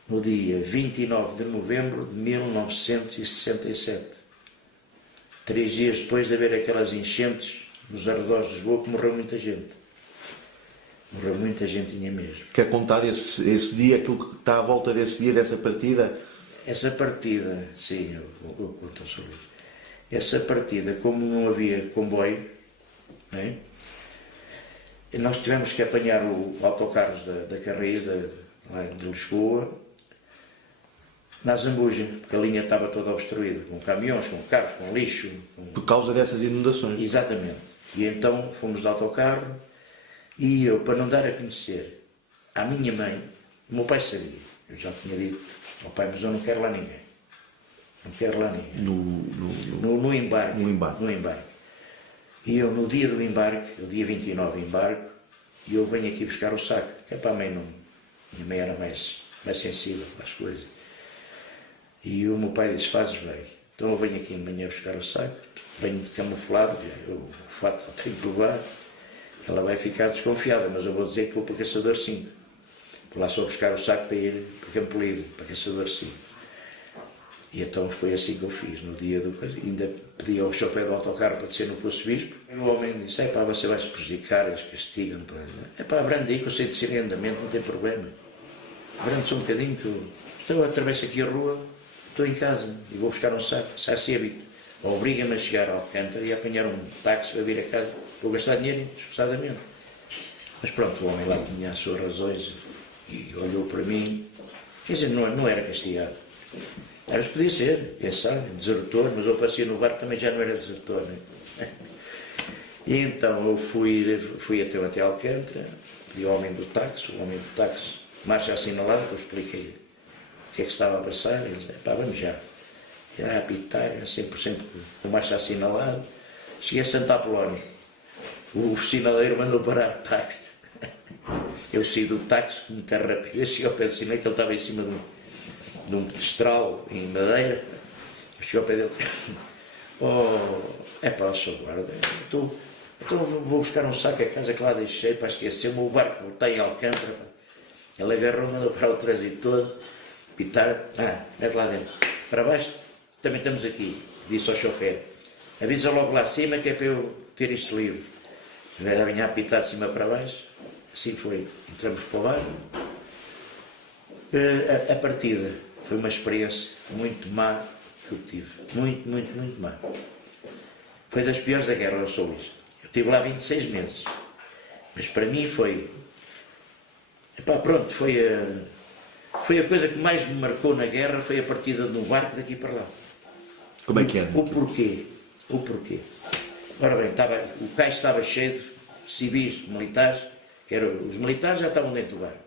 no dia 29 de novembro de 1967. 3 dias depois de haver aquelas enchentes nos arredores de Lisboa, que morreu muita gente. Morreu muita gentinha mesmo. Quer contar esse dia, aquilo que está à volta desse dia, dessa partida? Essa partida, sim, eu conto sobre isso. Essa partida, como não havia comboio, não é? Nós tivemos que apanhar o autocarro da Carris, lá de Lisboa, na Zambuja, porque a linha estava toda obstruída, com caminhões, com carros, com lixo. Por causa dessas inundações? Exatamente. E então fomos de autocarro e eu, para não dar a conhecer à minha mãe, o meu pai sabia, eu já tinha dito, meu pai, mas eu não quero lá ninguém. Não quero lá ninguém. No embarque. No embarque. No embarque. E eu, no dia do embarque, o dia 29 embarque, e eu venho aqui buscar o saco, que é para a mãe não. Minha mãe era mais sensível às coisas. E o meu pai disse, fazes bem. Então eu venho aqui de manhã buscar o saco, venho de camuflado, o fato tenho que levar, ela vai ficar desconfiada, mas eu vou dizer que vou para Caçador 5. Vou lá só buscar o saco para ir para Campo Lido, para Caçador 5. E então foi assim que eu fiz, no dia do... Ainda pedi ao chofer do autocarro para descer no Poço Bispo. E o homem disse, você vai se prejudicar, eles castigam. Abrande aí que eu sei descer em andamento, não tem problema. Abrande só um bocadinho que eu atravesso aqui a rua, estou em casa e vou buscar um saco. Sai se habito. Obriga-me a chegar ao Alcântara e a apanhar um táxi para vir a casa. Vou gastar dinheiro esforçadamente. Mas pronto, o homem lá tinha as suas razões e olhou para mim. Quer dizer, não era castigado. Mas podia ser, quem sabe, desertor, mas eu passei no barco também já não era desertor, né? E então eu fui até Alcântara, pedi ao homem do táxi, o homem do táxi, marcha assinalada, que eu expliquei o que é que estava a passar, ele disse, vamos já. Era a apitar, era 100% com marcha assinalada. Cheguei a Santa Apolónia, o sinaleiro mandou parar o táxi. Eu saí do táxi, me carrapei, cheguei ao pé do sinaleiro, que ele estava em cima de um pedestral em madeira. Eu cheguei ao pé dele, sou guarda, então vou buscar um saco a casa que lá deixei para esquecer-me, o barco está em Alcântara. Ele agarrou, mandou para o trânsito todo, pitar, mete lá dentro. Para baixo, também estamos aqui, disse ao chofer. Avisa logo lá acima que é para eu ter isto livre. Já vinha a pitar de cima para baixo, assim foi, entramos para o barco. A partida foi uma experiência muito má que eu tive, muito má. Foi das piores da guerra, eu sou isso. Eu estive lá 26 meses, mas para mim foi a coisa que mais me marcou na guerra, foi a partida no barco daqui para lá. Como é que é? O porquê. Ora bem, o cais estava cheio de civis, militares, os militares já estavam dentro do barco.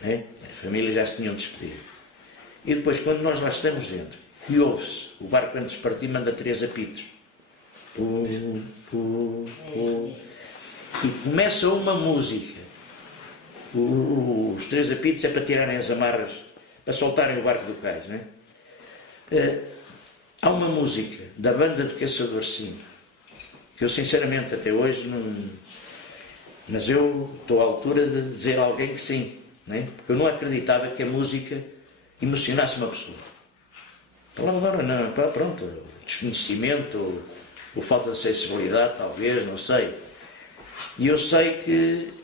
Né? As famílias já se tinham despedido. E depois, quando nós lá estamos dentro, e ouve-se, o barco antes de partir manda 3 apitos. E começa uma música. Os 3 apitos é para tirarem as amarras, para soltarem o barco do cais. Né? Há uma música da banda de Caçador 5, que eu sinceramente até hoje não... Mas eu estou à altura de dizer a alguém que sim. Né? Porque eu não acreditava que a música emocionasse uma pessoa. Agora não, pronto, desconhecimento, ou falta de sensibilidade, talvez, não sei. E eu sei que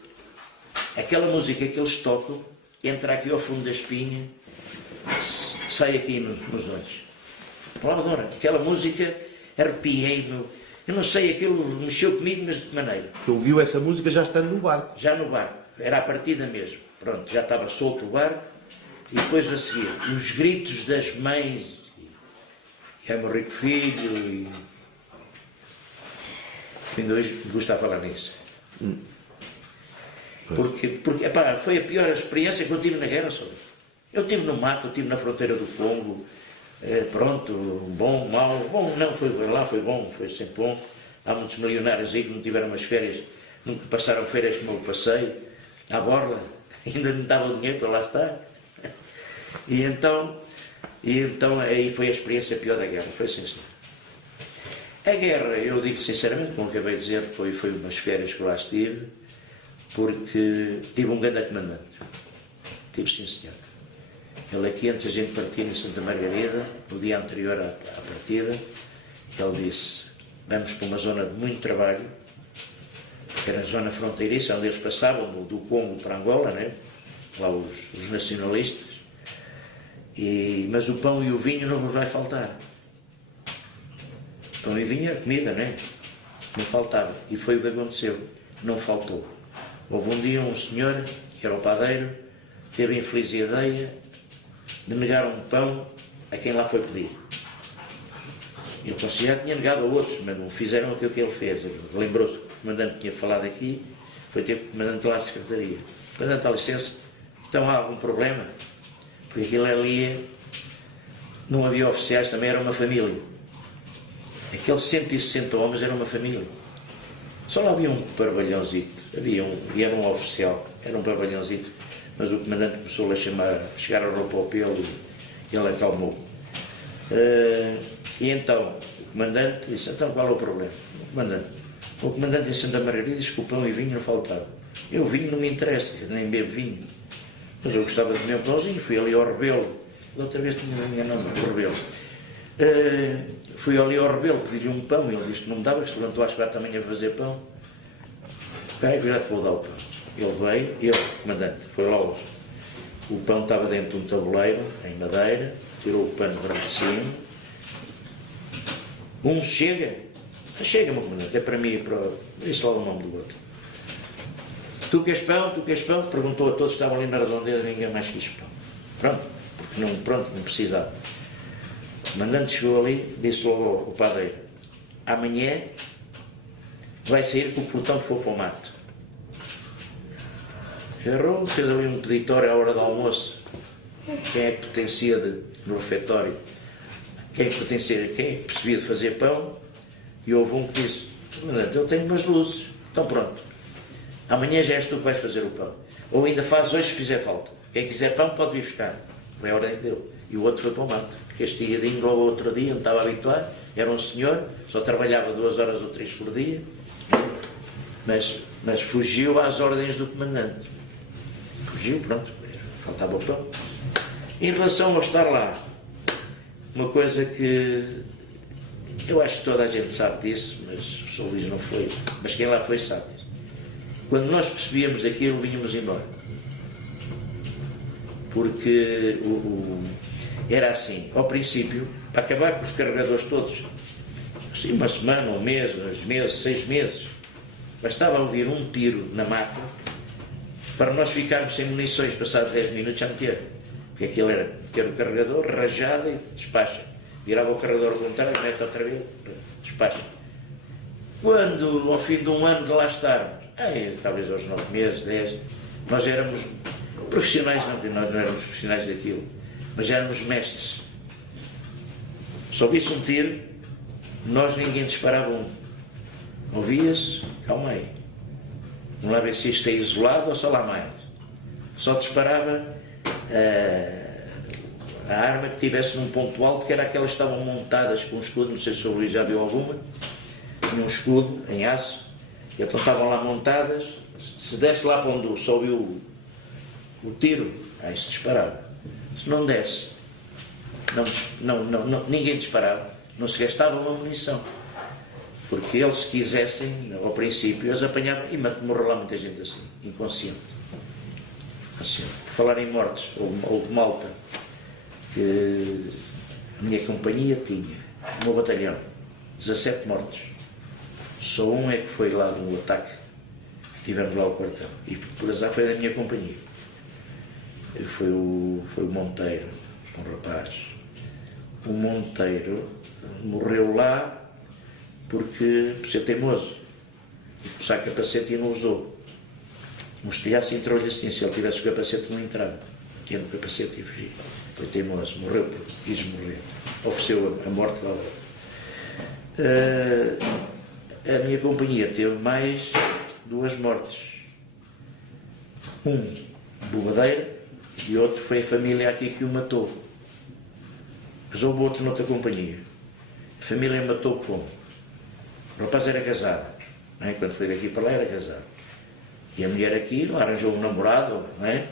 aquela música que eles tocam entra aqui ao fundo da espinha, sai aqui nos olhos. Aquela música arrepiei-me. Eu não sei, aquilo mexeu comigo, mas de que maneira? Que ouviu essa música já estando no barco. Já no barco, era a partida mesmo. Pronto, já estava solto o barco. E depois a seguir, os gritos das mães, e é morrer com o filho, e... Ainda hoje me gusta falar nisso. Porque foi a pior experiência que eu tive na guerra. Eu estive no mato, eu estive na fronteira do Congo, pronto, bom, mau, bom, não, foi bom, foi sempre bom. Há muitos milionários aí que não tiveram umas férias, nunca passaram férias como eu passei, à borla, ainda me davam dinheiro para lá estar. E E então aí foi a experiência pior da guerra, foi sim, senhor. A guerra, eu digo sinceramente, como acabei de dizer, foi umas férias que eu lá estive, porque tive um grande comandante. Tive, sim, senhor. Ele aqui, antes da gente partir em Santa Margarida, no dia anterior à partida, ele disse: vamos para uma zona de muito trabalho, que era a zona fronteiriça, onde eles passavam do Congo para Angola, né? Lá os nacionalistas, mas o pão e o vinho não vos vai faltar. Pão e vinho era comida, né? Não faltava. E foi o que aconteceu. Não faltou. Houve um dia um senhor, que era o padeiro, teve a infeliz ideia de negar um pão a quem lá foi pedir. Ele conseguia, tinha negado a outros, mas não fizeram aquilo que ele fez. Lembrou-se que o comandante tinha falado aqui, foi ter com o comandante lá à secretaria. Comandante, dá licença, então há algum problema? Porque aquilo ali não havia oficiais, também era uma família. Aqueles 160 homens eram uma família. Só lá havia um parvalhãozito, e era um oficial, era um parvalhãozito, mas o comandante começou a chegar a roupa ao pelo e ele acalmou. E então o comandante disse: então qual é o problema? O comandante em Santa Margarida disse que o pão e vinho não faltavam. Eu vinho não me interessa, nem bebo vinho, mas eu gostava de comer um pãozinho. Fui ali ao Rebelo, outra vez tinha a minha nome, o Rebelo. Fui ali ao Rebelo, pedi-lhe um pão, ele disse que não me dava, que se levantou às 4 da manhã a fazer pão. Espera aí que eu já te vou dar o pão. Ele veio, o comandante, foi lá hoje. O pão estava dentro de um tabuleiro, em madeira, tirou o pano para cima. Um chega, meu comandante, é para mim e para... Disse logo o nome do outro. Tu queres pão? Perguntou a todos que estavam ali na redondeza, ninguém mais quis pão. Pronto, não precisava. O comandante chegou ali, disse logo ao padeiro: amanhã vai sair com o pelotão que for para o mato. Agarrou, fez ali um peditório à hora do almoço. Quem é que pertencia no refeitório? Quem é que percebia de fazer pão? E houve um que disse: comandante, eu tenho umas luzes. Então pronto, amanhã já és tu que vais fazer o pão. Ou ainda fazes hoje se fizer falta. Quem quiser pão pode vir buscar. Foi a ordem que deu. E o outro foi para o mato. Este iadinho logo outro dia, não estava habituado, era um senhor, só trabalhava 2 horas ou 3 por dia, mas fugiu às ordens do comandante. Fugiu, pronto, faltava o pão. Em relação ao estar lá, uma coisa que eu acho que toda a gente sabe disso, mas o Sr. Luís não foi, mas quem lá foi sabe. Quando nós percebíamos daquilo, vínhamos embora. Porque era assim, ao princípio, para acabar com os carregadores todos, assim, uma semana, um mês, 2 meses, 6 meses, bastava ouvir um tiro na mata para nós ficarmos sem munições, passados 10 minutos já não ter. Porque aquilo era ter o carregador, rajada e despacha. Virava o carregador ao contrário, mete outra vez, despacha. Quando, ao fim de um ano de lá estarmos, talvez aos 9 meses, 10, nós éramos profissionais, não, nós não éramos profissionais daquilo, mas éramos mestres. Se ouvisse um tiro, ninguém disparava um. Ouvia-se, calma aí. Não lá ver se isto é isolado ou só lá mais. Só disparava a arma que tivesse num ponto alto, que era aquelas que estavam montadas com um escudo, não sei se o Luís já viu alguma, tinha um escudo em aço, e então estavam lá montadas, se desse lá para onde só ouviu o tiro, aí se disparava. Se não desse, ninguém disparava, não se gastava uma munição. Porque eles, se quisessem, ao princípio, eles apanhavam, e morreu lá muita gente assim, inconsciente. Assim, por falar em mortes, houve malta, que a minha companhia tinha, o meu batalhão, 17 mortos. Só um é que foi lá no ataque, que tivemos lá o quartel, e por azar foi da minha companhia. Foi o Monteiro, um rapaz. O Monteiro morreu lá por ser teimoso, e por usar capacete e não usou. Um estilhaço entrou-lhe assim, se ele tivesse o capacete não entrava. Tinha o capacete e fugia. Foi teimoso, morreu porque quis morrer. Ofereceu a morte lá. A minha companhia teve mais 2 mortes. Um bobadeiro e outro foi a família aqui que o matou. Mas houve outro noutra companhia. A família matou como? O rapaz era casado, não é? Quando foi daqui para lá era casado. E a mulher aqui lá arranjou um namorado, não é?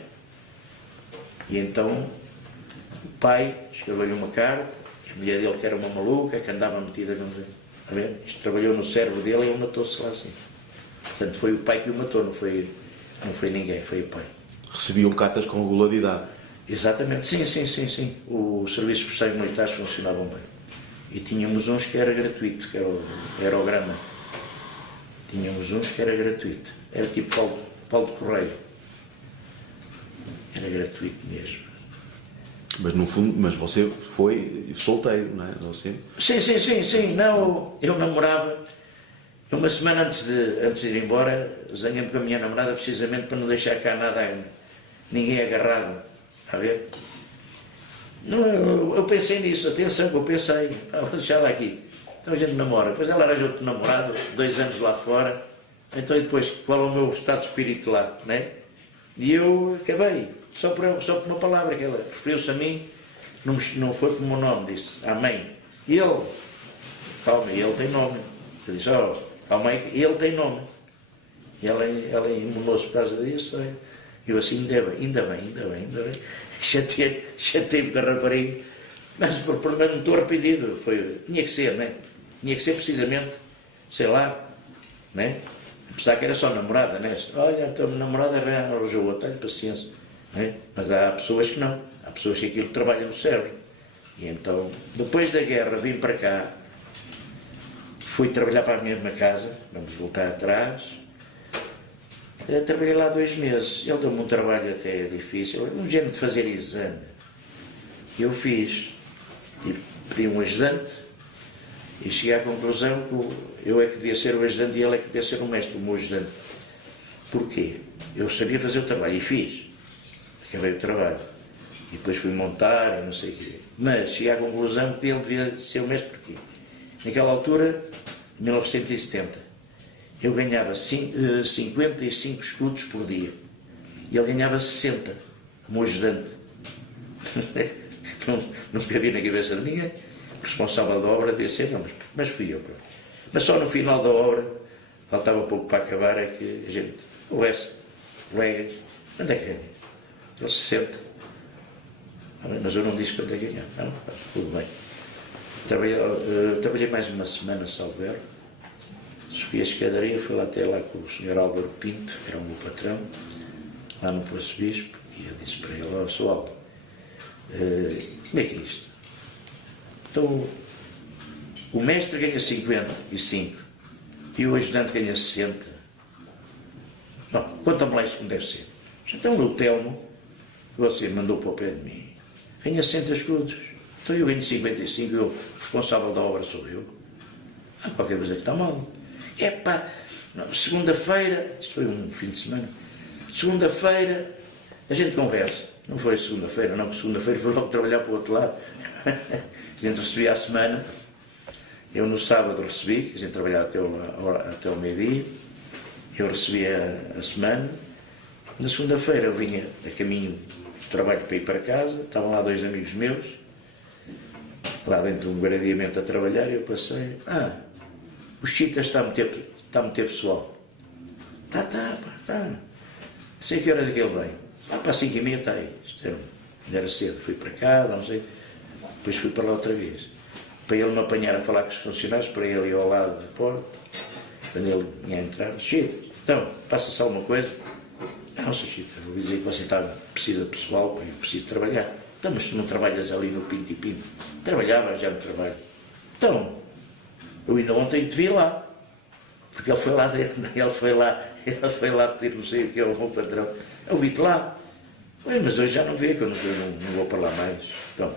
E então o pai escreveu-lhe uma carta, a mulher dele que era uma maluca, que andava metida no... A ver? Isto trabalhou no cérebro dele e ele matou-se lá assim. Portanto, foi o pai que o matou, não foi ninguém, foi o pai. Recebiam cartas com regularidade. Exatamente, sim. Os serviços postais militares funcionavam bem. E tínhamos uns que era gratuito, que era o grama. Tínhamos uns que era gratuito. Era tipo Paulo de Correio. Era gratuito mesmo. Mas no fundo, mas você foi solteiro, não é? Você... Sim. Não, eu namorava. Uma semana antes de ir embora, zanguei-me com a minha namorada precisamente para não deixar cá nada, ninguém agarrado. A ver? Não, eu pensei nisso, atenção que eu pensei, vou deixar lá aqui. Então a gente namora. Depois ela arranja outro namorado, 2 anos lá fora. Então e depois, qual é o meu estado de espírito lá, né? E eu acabei, só por uma palavra, que ela referiu-se a mim, não foi como o nome, disse, à mãe. E ele, calma, ele tem nome. Eu disse, calma aí, ele tem nome. E ela imunou-se por causa disso. Eu assim, ainda bem. Chatei-me com a rapariga. Mas por menos não estou arrependido. Tinha que ser, né? Tinha que ser precisamente, sei lá, né? Apesar que era só namorada, né? Olha, a tua namorada arranjou outra, tenho paciência. Né? Mas há pessoas que não. Há pessoas que aquilo trabalham no cérebro. E então, depois da guerra, vim para cá. Fui trabalhar para a mesma casa. Vamos voltar atrás. Trabalhei lá 2 meses. Ele deu-me um trabalho até difícil. Um género de fazer exame. Eu fiz. E pedi um ajudante. E cheguei à conclusão que eu é que devia ser o ajudante e ele é que devia ser o mestre, o meu ajudante. Porquê? Eu sabia fazer o trabalho e fiz. Acabei o trabalho. E depois fui montar e não sei o quê. Mas cheguei à conclusão que ele devia ser o mestre porquê? Naquela altura, 1970, eu ganhava 55 escudos por dia. E ele ganhava 60, como ajudante. Não cabia na cabeça de ninguém. O responsável da obra devia ser, não, mas fui eu. Mas só no final da obra, faltava pouco para acabar, é que a gente, houvesse colegas, quanto é que ganha? Eu 60. Mas eu não disse quanto é que ganhava. Não, tudo bem. Trabalhei mais uma semana, salvo erro. Subi a escadaria, fui lá até lá com o Sr. Álvaro Pinto, que era o meu patrão, lá no Poço Bispo, e eu disse para ele, ó, Sr. Álvaro, como é que é isto? Então, o mestre ganha 55 e o ajudante ganha 60. Não, conta-me lá isso como deve ser. Então o Telmo, você mandou para o pé de mim, ganha 60 escudos. Então eu ganho 55 e o responsável da obra sou eu. Há qualquer coisa que está mal. Segunda-feira, isto foi um fim de semana, segunda-feira a gente conversa. Não foi segunda-feira, não, porque segunda-feira foi logo trabalhar para o outro lado. A gente recebia a semana. Eu no sábado recebi, que a gente trabalhava até ao meio-dia. Eu recebia a semana. Na segunda-feira eu vinha a caminho do trabalho para ir para casa. Estavam lá 2 amigos meus, lá dentro do gradeamento a trabalhar, e eu passei. O Chita está a meter pessoal. Tá. Sei que horas é que ele vem. Para 5h30 está aí. Era cedo. Fui para cá, não sei. Depois fui para lá outra vez. Para ele me apanhar a falar com os funcionários, para ele ir ao lado da porta. Quando ele ia entrar, Chita, então, passa-se alguma coisa? Não, Sr. Chita, vou dizer que você precisa de pessoal, porque eu preciso trabalhar. Então, mas tu não trabalhas ali no Pinto e Pinto? Trabalhava, já no trabalho. Então, eu ainda ontem te vi lá. Porque ele foi lá dentro, ele foi lá pedir não sei o que é o meu patrão. Eu vi-te lá. Mas hoje já não vê, que eu não vou para lá mais. Então,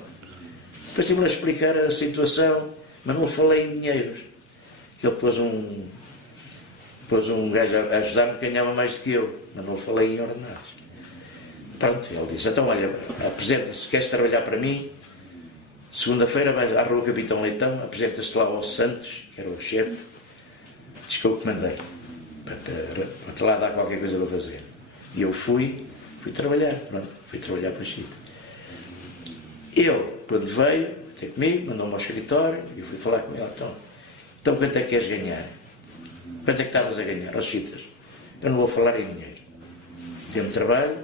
depois tive-lhe a explicar a situação, mas não falei em dinheiros. Ele pôs um gajo a ajudar-me que ganhava mais do que eu, mas não falei em ordenados. Pronto, ele disse, então olha, apresenta-se, queres trabalhar para mim? Segunda-feira vais à Rua Capitão Leitão, apresenta-se lá ao Santos, que era o chefe, diz que eu te mandei, para te lá dar qualquer coisa para fazer. E eu fui trabalhar, pronto, fui trabalhar para Chita. Ele, quando veio, ter comigo, mandou-me ao escritório e fui falar com ele. Então quanto é que queres ganhar? Quanto é que estavas a ganhar? Aos chitas. Eu não vou falar em dinheiro. Dê-me trabalho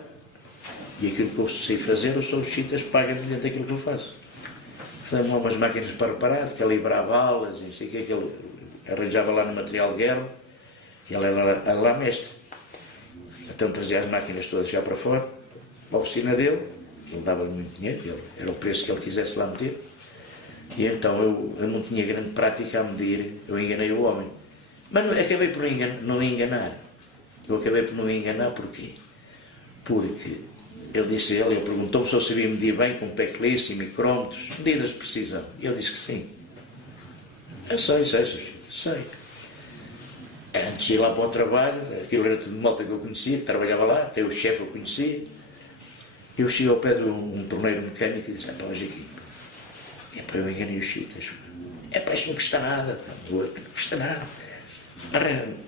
e aquilo que eu sei fazer, eu sou os chitas, pagam-me dentro daquilo que eu faço. Fazia-me umas máquinas para reparar, que calibrava balas e não sei o que ele arranjava lá no material de guerra e ele era lá mestre. Então trazia as máquinas todas já para fora, para a oficina dele, ele dava-lhe muito dinheiro, era o preço que ele quisesse lá meter. E então eu não tinha grande prática a medir, eu enganei o homem. Mas acabei por não enganar. Eu acabei por não enganar porquê? Porque ele perguntou-me se eu sabia medir bem com peclice e micrómetros, medidas de precisão. E eu disse que sim. Eu sei. Antes de ir lá para o trabalho, aquilo era tudo malta que eu conhecia, que trabalhava lá, até o chefe eu conhecia. Eu cheguei ao pé de um torneiro mecânico e disse, hoje aqui. Eu enganei os chitas. Isto não custa nada. O outro não custa nada.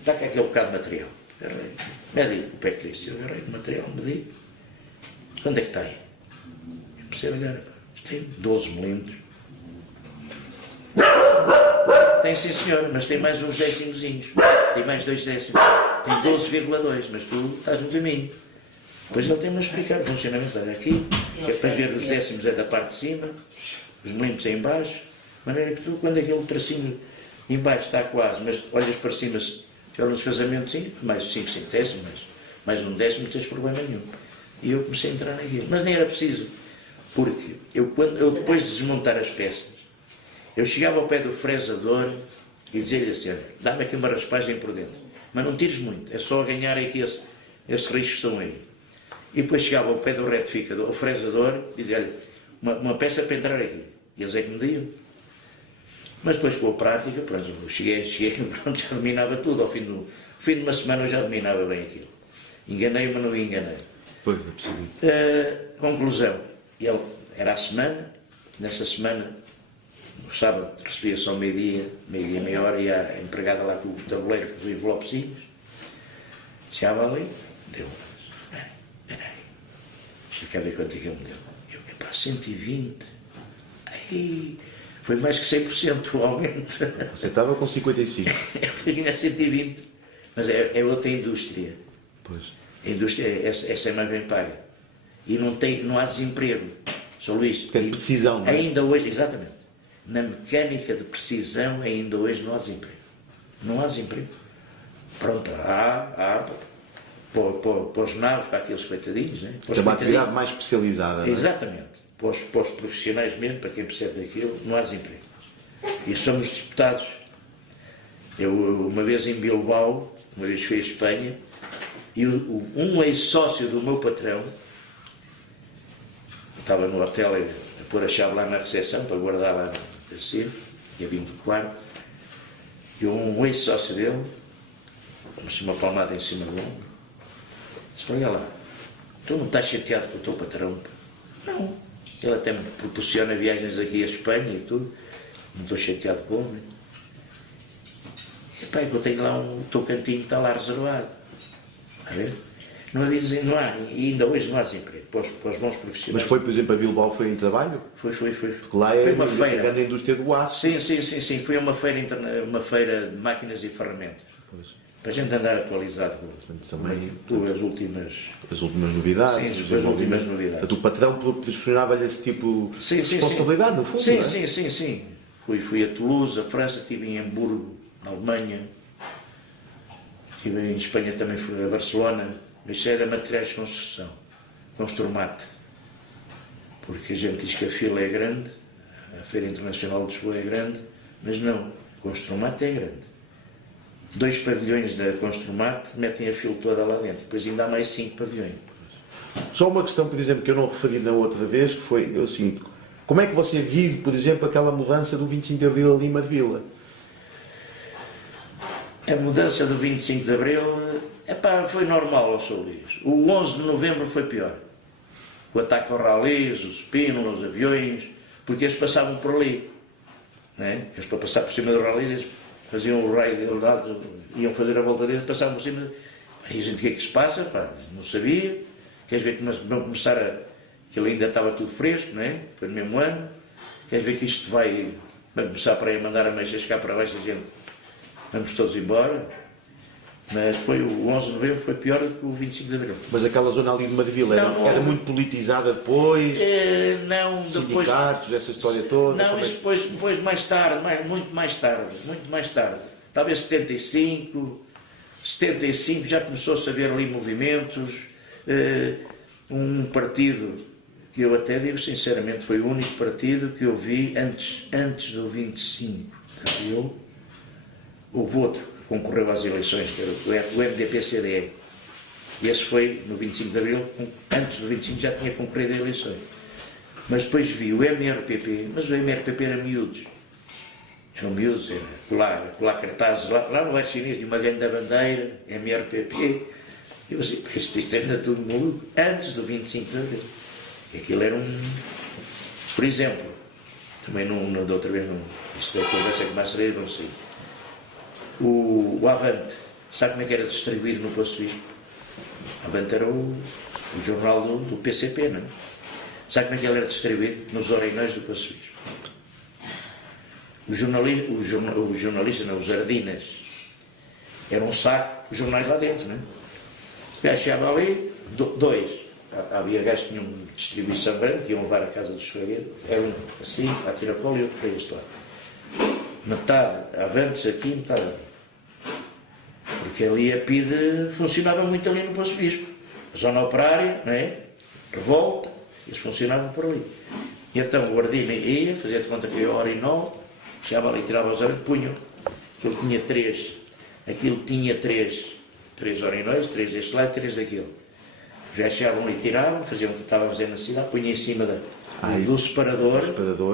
Dá cá aquele bocado de material. Mede o peclice. Eu agarrei o material, medi. Quando é que está aí? Eu comecei a olhar. Tem 12 milímetros. Tem sim senhora, mas tem mais uns décimozinhos. Tem mais 2 décimos. Tem 12,2, mas tu estás no caminho. Depois ele tem-me a explicar o funcionamento. Olha aqui, que é para ver os décimos é da parte de cima, os milímetros é em baixo, de maneira que tu, quando aquele tracinho em baixo está quase, mas olhas para cima, se tiver um desfazamento, sim, mais 5 centésimos, mais um décimo, não tens problema nenhum. E eu comecei a entrar naquilo. Mas nem era preciso, porque eu depois de desmontar as peças, eu chegava ao pé do fresador e dizia-lhe assim, olha, dá-me aqui uma raspagem por dentro, mas não tires muito, é só ganhar aqui esses riscos que estão aí. E depois chegava ao pé do retificador, o fresador, e dizia-lhe, uma peça para entrar aqui. E eles é que mediam. Mas depois com a prática, pronto, eu cheguei pronto, já dominava tudo. Ao fim de uma semana eu já dominava bem aquilo. Enganei-me, mas não me enganei. Pois, é possível. Conclusão, ele era a semana, nessa semana, no sábado, recebia só meia hora, e a empregada lá com o tabuleiro, com os envelopezinhos, chegava ali, deu. Espera aí, deixa eu ver quanto é que ele me deu. Eu, 120. Aí, foi mais que 100% o aumento. Você estava com 55. Eu tinha 120. Mas é outra indústria. Pois. A indústria, essa é mais bem paga. E não há desemprego. São Luís. É de precisão, não é? Ainda hoje, exatamente. Na mecânica de precisão, ainda hoje não há desemprego. Não há desemprego. Pronto, há para os navos, para aqueles coitadinhos, né? É uma atividade mais especializada, não é? Exatamente. Para os profissionais mesmo, para quem percebe daquilo, não há desemprego. E somos disputados. Eu, uma vez em Bilbao, uma vez fui à Espanha, e um ex-sócio do meu patrão, eu estava no hotel a pôr a chave lá na recepção, para guardar lá no cima, ia vir do quarto, e um ex-sócio dele, começou uma palmada em cima do ombro, disse, olha lá, tu não estás chateado com o teu patrão? Não. Ele até me proporciona viagens aqui à Espanha e tudo. Não estou chateado com ele. E pá, eu tenho lá o teu cantinho que está lá reservado. A ver? Não há, e ainda hoje não há desemprego para os bons profissionais. Mas foi, por exemplo, a Bilbao foi em trabalho? Foi. Porque lá foi é uma feira. a grande indústria do aço. Sim. Foi uma feira de máquinas e ferramentas. Pois. Para a gente andar atualizado Também com as últimas novidades. Sim, as últimas novidades. O patrão proporcionava-lhe esse tipo de responsabilidade, no fundo, não é? Sim. Fui a Toulouse, a França, estive em Hamburgo, na Alemanha, estive em Espanha também, fui a Barcelona, mas isso era materiais de construção, Construmate. Porque a gente diz que a fila é grande, a Feira Internacional de Lisboa é grande, mas não, Construmate é grande. 2 pavilhões da Construmate metem a fila toda lá dentro, depois ainda há mais 5 pavilhões. Só uma questão, por exemplo, que eu não referi na outra vez, que foi, assim, como é que você vive, por exemplo, aquela mudança do 25 de Abril a Lima de Vila? A mudança do 25 de Abril, foi normal ao São Luís. O 11 de Novembro foi pior. O ataque aos ralis, os Spínola, os aviões, porque eles passavam por ali. Né? Eles, para passar por cima dos ralis, eles faziam o raio deles lá, iam fazer a volta deles, passavam por cima. Aí a gente, o que é que se passa? Pá, não sabia. Queres ver que não começar que ele ainda estava tudo fresco, não é? Foi no mesmo ano. queres ver que isto vai começar para aí a mandar ameixas cá para baixo, a gente, vamos todos embora. Mas foi o 11 de novembro foi pior do que o 25 de abril. Mas aquela zona ali de Maravilha era muito politizada depois? Não, depois... Sindicatos, essa história toda? Não, isso depois mais tarde, muito mais tarde. Talvez 75 já começou-se a ver ali movimentos. Um partido que eu até digo sinceramente, foi o único partido que eu vi antes do 25 de abril. Houve outro que concorreu às eleições, que era o MDP-CDE. Esse foi no 25 de abril, antes do 25 já tinha concorrido a eleições. Mas depois vi o MRPP, mas o MRPP era miúdos. São miúdos, era colar cartazes lá no Bairro Chinês, de uma grande bandeira, MRPP. E eu assim, isto era tudo maluco, antes do 25 de abril. Aquilo era Por exemplo, também não da outra vez, isto é conversa que mais seria, não sei. O Avante, sabe como é que era distribuído no Poço Bispo? Avante era o jornal do PCP, não é? Sabe como é que ele era distribuído? Nos Oreinões do Poço Bispo. Os jornalistas, não, os Jardinas, era um saco, os jornais lá dentro, não é? O gajo chegava ali, dois. Havia gajos que tinham distribuição grande, que iam levar a casa dos fregueiros. Era um assim, a tiracolo e outro para este lado. Metade avantes aqui, metade ali. Porque ali a PIDE funcionava muito ali no Poço Bispo. A zona operária, não é? Revolta, eles funcionavam por ali. E então o Ardina ia, fazia de conta que ia a hora e 9, chegava ali, tirava os olhos, punham. Aquilo tinha três orinóis, 3 deste lado e 3 daquele. Já chegavam ali, tiravam, faziam o que estavam a fazer na cidade, punham em cima do separador,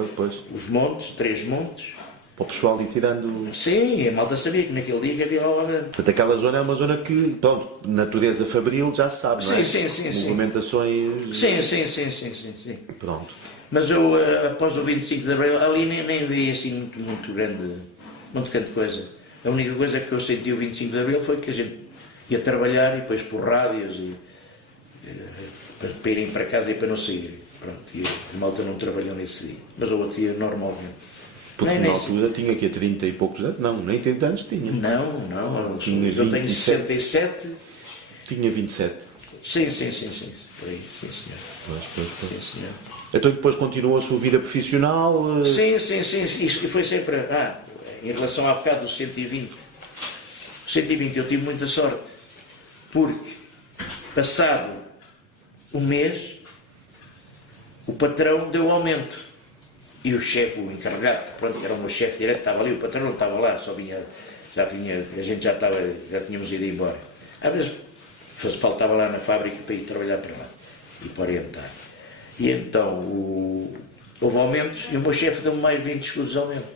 depois. os montes, 3 montes. Para o pessoal ir tirando... Sim, a malta sabia que naquele dia que havia lá dentro. Portanto, aquela zona é uma zona que, pronto, natureza fabril já se sabe, não é? Sim. Movimentações... Sim. Pronto. Mas eu, após o 25 de abril, ali nem vi assim muito grande coisa. A única coisa que eu senti o 25 de abril foi que a gente ia trabalhar e depois por rádios e para irem para casa e para não saírem. Pronto, e a malta não trabalhou nesse dia. Mas o outro dia normalmente. Porque na altura tinha aqui a 30 e poucos anos. Não, nem 30 anos tinha. Não. Tinha eu tenho 67. Tinha 27. Sim. Por aí, sim, senhor. Sim, senhor. Então depois continuou a sua vida profissional? Sim. E foi sempre... em relação ao bocado do 120. O 120 eu tive muita sorte. Porque, passado um mês, o patrão deu aumento. E o chefe, o encarregado, pronto, que era o meu chefe direto, estava ali, o patrão não estava lá, já vinha, a gente já tínhamos ido embora. Às vezes faltava lá na fábrica para ir trabalhar para lá e para orientar. E então houve aumentos e o meu chefe deu-me mais 20 escudos de aumento.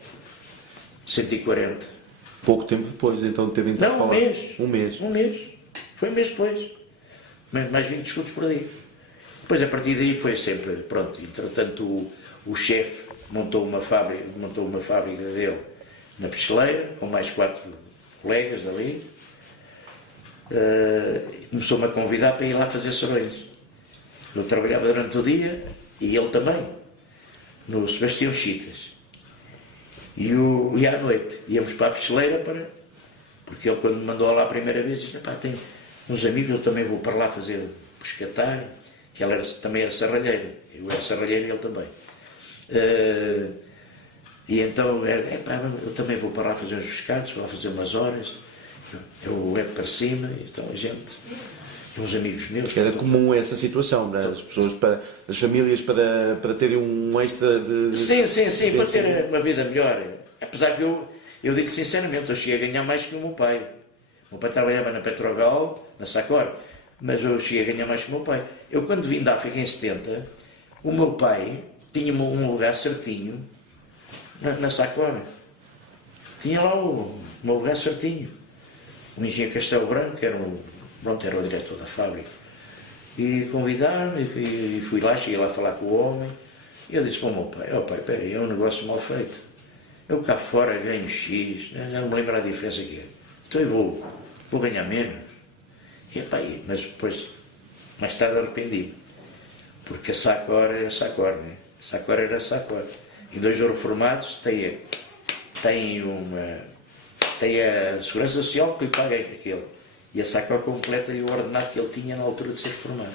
140. Pouco tempo depois, então, de ter entrado Não, um mês. Um mês. Foi um mês depois. Mais 20 escudos por dia. Depois, a partir daí, foi sempre, pronto, entretanto, o chefe montou uma fábrica dele na Picheleira, com mais 4 colegas dali. Começou-me a convidar para ir lá fazer sarões. Eu trabalhava durante o dia, e ele também, no Sebastião Chitas. E à noite íamos para a Picheleira, porque ele, quando me mandou lá a primeira vez, disse: pá, tenho uns amigos, eu também vou para lá fazer pescatário, que ele também era serralheiro. Eu era serralheiro e ele também. E então, eu também vou para lá fazer uns pescados, vou lá fazer umas horas. Eu levo para cima, e então a gente, uns amigos meus. Era comum essa situação, né? As pessoas, as famílias para terem um extra de... Sim, para ter uma vida melhor. Apesar que eu digo sinceramente, eu cheguei a ganhar mais que o meu pai. O meu pai trabalhava na Petrogal, na Sacor, mas eu cheguei a ganhar mais que o meu pai. Eu, quando vim da África em 70, o meu pai tinha um lugar certinho na Sacor. Tinha lá o meu lugar certinho. O engenheiro Castelo Branco, era o diretor da fábrica. E convidaram-me, e fui lá, cheguei lá a falar com o homem. E eu disse para o meu pai: pai, peraí, é um negócio mal feito. Eu cá fora ganho X, não me lembro a diferença que é. Então eu vou ganhar menos. E pai, mas depois, mais tarde arrependi-me. Porque a Sacor é a Sacor, né? A Sacor era a Sacor. E dois reformados têm a Segurança Social que lhe paga aquele. E a sacra completa e o ordenado que ele tinha na altura de ser reformado.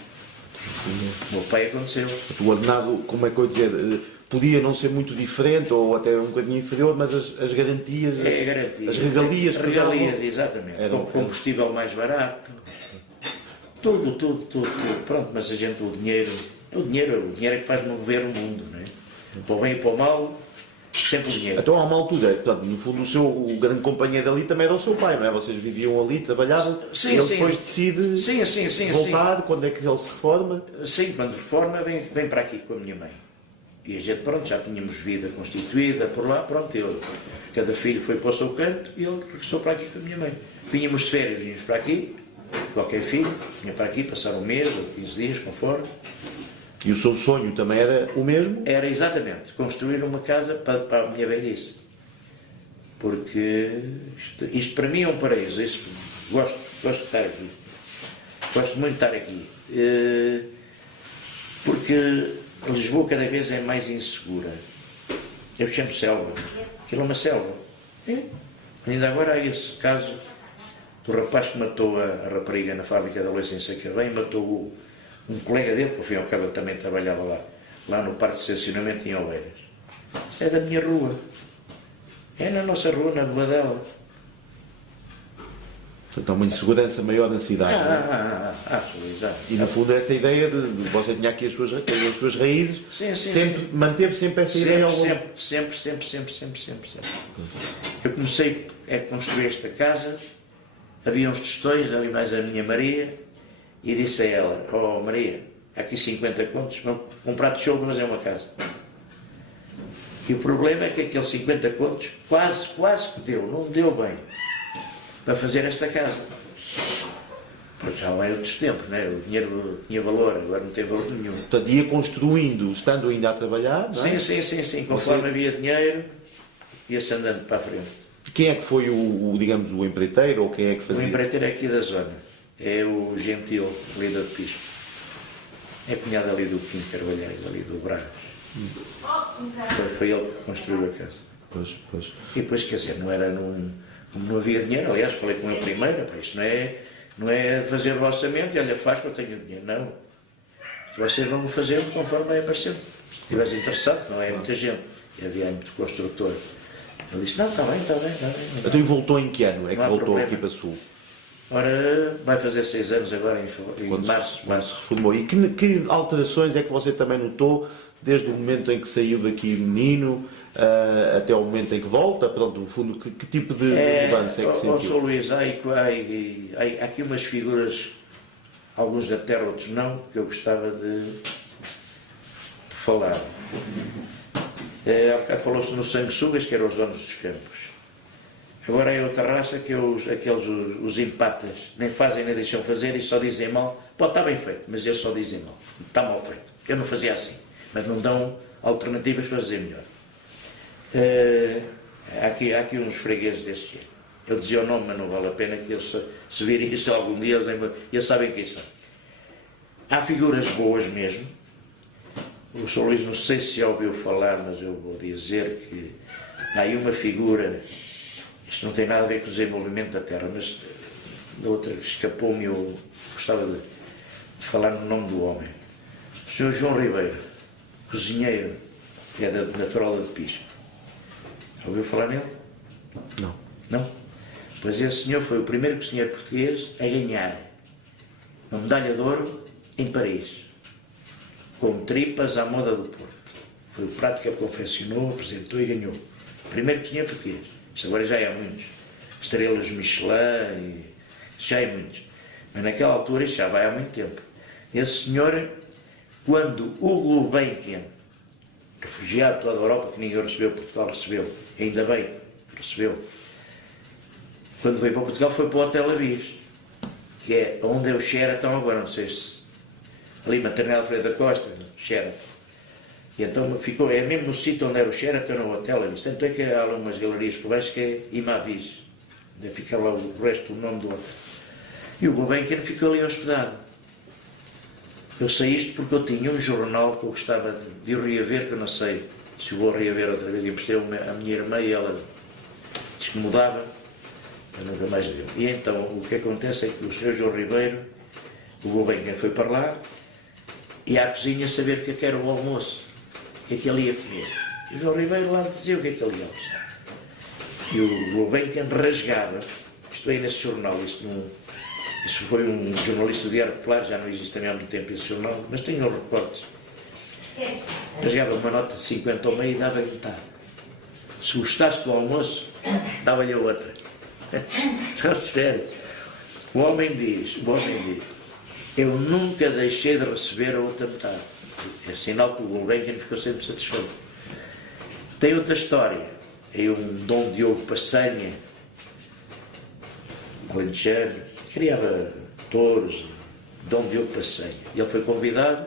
O meu pai aconteceu. O ordenado, como é que eu ia dizer, podia não ser muito diferente ou até um bocadinho inferior, mas as garantias, as regalias, exatamente. Eram, combustível mais barato, tudo. Pronto, mas a gente, o dinheiro é que faz mover o mundo, não é? Para o bem e para o mal, sempre o dinheiro. Então há uma altura, portanto, no fundo o grande companheiro ali também era o seu pai, não é? Vocês viviam ali, trabalhavam, ele depois decide voltar, quando é que ele se reforma? Sim, quando reforma vem para aqui com a minha mãe. E a gente, pronto, já tínhamos vida constituída por lá, pronto, cada filho foi para o seu canto e ele regressou para aqui com a minha mãe. Vínhamos de férias, vínhamos para aqui, qualquer filho, vinha para aqui, passar um mês ou 15 dias, conforme. E o seu sonho também era o mesmo? Era exatamente, construir uma casa para a minha velhice. Porque isto para mim é um paraíso, gosto de estar aqui. Gosto muito de estar aqui. Porque Lisboa cada vez é mais insegura. Eu chamo selva. Aquilo é uma selva. Ainda agora há esse caso do rapaz que matou a rapariga na fábrica da Leite em Sacavém, matou um colega dele, que ao fim e ao cabo ele também trabalhava lá no parque de estacionamento em Oeiras. Isso é da minha rua. É na nossa rua, na Boadela. Portanto, há uma insegurança maior na cidade. Exato. E no fundo esta ideia de você tinha aqui as suas raízes, sim. manteve sempre essa ideia ao longo. Sempre. Eu comecei a construir esta casa, havia uns tostões, ali mais a minha Maria, e disse a ela, oh Maria, há aqui 50 contos, vamos comprar tijolo para fazer uma casa. E o problema é que aqueles 50 contos quase que deu, não deu bem, para fazer esta casa. Porque já lá é outros tempos, né? O dinheiro tinha valor, agora não tem valor nenhum. Portanto, ia construindo, estando ainda a trabalhar, não é? Sim. Conforme havia dinheiro, ia-se andando para a frente. Quem é que foi digamos, o empreiteiro, ou quem é que fazia? O empreiteiro é aqui da zona. É o Gentil, líder de Pisco. É cunhado ali do Quinto Carvalhais, ali do Braga. Foi ele que construiu a casa. Pois. E depois, quer dizer, como não havia dinheiro, aliás, falei com ele primeiro, isto não é fazer o orçamento e olha, faz que eu tenho dinheiro. Não. Vocês vão fazer conforme vai aparecendo. Se estiveres interessado, não é muita gente. E havia muito construtor. Ele disse, não, está bem. Então, e voltou em que ano? É que voltou problema. aqui para Sul? Ora, vai fazer 6 anos agora em março. Quando se reformou. E que alterações é que você também notou desde o momento em que saiu daqui menino até o momento em que volta? Pronto, no fundo, que tipo de mudança é que sentiu? Sou Luís, há aqui umas figuras, alguns da terra, outros não, que eu gostava de falar. Há bocado falou-se no sanguessugas, que eram os donos dos campos. Agora é outra raça que os empatas nem fazem nem deixam fazer e só dizem mal. Pode estar bem feito, mas eles só dizem mal. Está mal feito. Eu não fazia assim, mas não dão alternativas para fazer melhor. Há aqui uns fregueses desse jeito. Eu dizia o nome, mas não vale a pena que eles, se virem isso algum dia, eles sabem quem são. Há figuras boas mesmo. O Sr. Luís, não sei se já ouviu falar, mas eu vou dizer que há aí uma figura. Isto não tem nada a ver com o desenvolvimento da terra, mas da outra escapou-me, eu gostava de falar no nome do homem. O Sr. João Ribeiro, cozinheiro, que é da Trola de Pis. Ouviu falar nele? Não. Não? Pois esse senhor foi o primeiro cozinheiro português a ganhar uma medalha de ouro em Paris, com tripas à moda do Porto. Foi o prato que ele confeccionou, apresentou e ganhou. Primeiro cozinheiro português. Isto agora já há muitos. Estrelas Michelin, já há muitos. Mas naquela altura, isto já vai há muito tempo. Esse senhor, quando o Gulbenkian, refugiado de toda a Europa, que ninguém recebeu, Portugal recebeu, ainda bem, recebeu. Quando veio para Portugal foi para o Hotel Avis, que é onde é o Sheraton agora, não sei se... Ali, Maternela Alfredo da Costa, Sheraton. E então ficou, é mesmo no sítio onde era o Sheraton, no Hotel Avis. Tanto é que há lá umas galerias por baixo que é Imavis. Deve ficar lá o resto, o nome do hotel. E o Gulbenkian ficou ali hospedado. Eu sei isto porque eu tinha um jornal que eu gostava de o reaver, que eu não sei chegou a reaver outra vez, emprestei a minha irmã e ela disse que mudava, eu nunca mais deu. E então o que acontece é que o Sr. João Ribeiro, o Gulbenkian foi para lá e à cozinha saber o que era o almoço, o que é que ele ia comer. E o João Ribeiro lá dizia o que é que ele ia almoçar. E o Gulbenkian rasgava, isto aí nesse jornal, isso foi um jornalista do Diário Popular, já não existe também há muito tempo esse jornal, mas tenho os recortes. Rasgava uma nota de 50 ao meio e dava-lhe metade. Se gostasse do almoço, dava-lhe a outra. Não, espere. O homem diz, eu nunca deixei de receber a outra metade. É sinal que o Gulbenkian ficou sempre satisfeito. Tem outra história. É um Dom Diogo Passanha, alentejano, criava touros, Dom Diogo Passanha. Ele foi convidado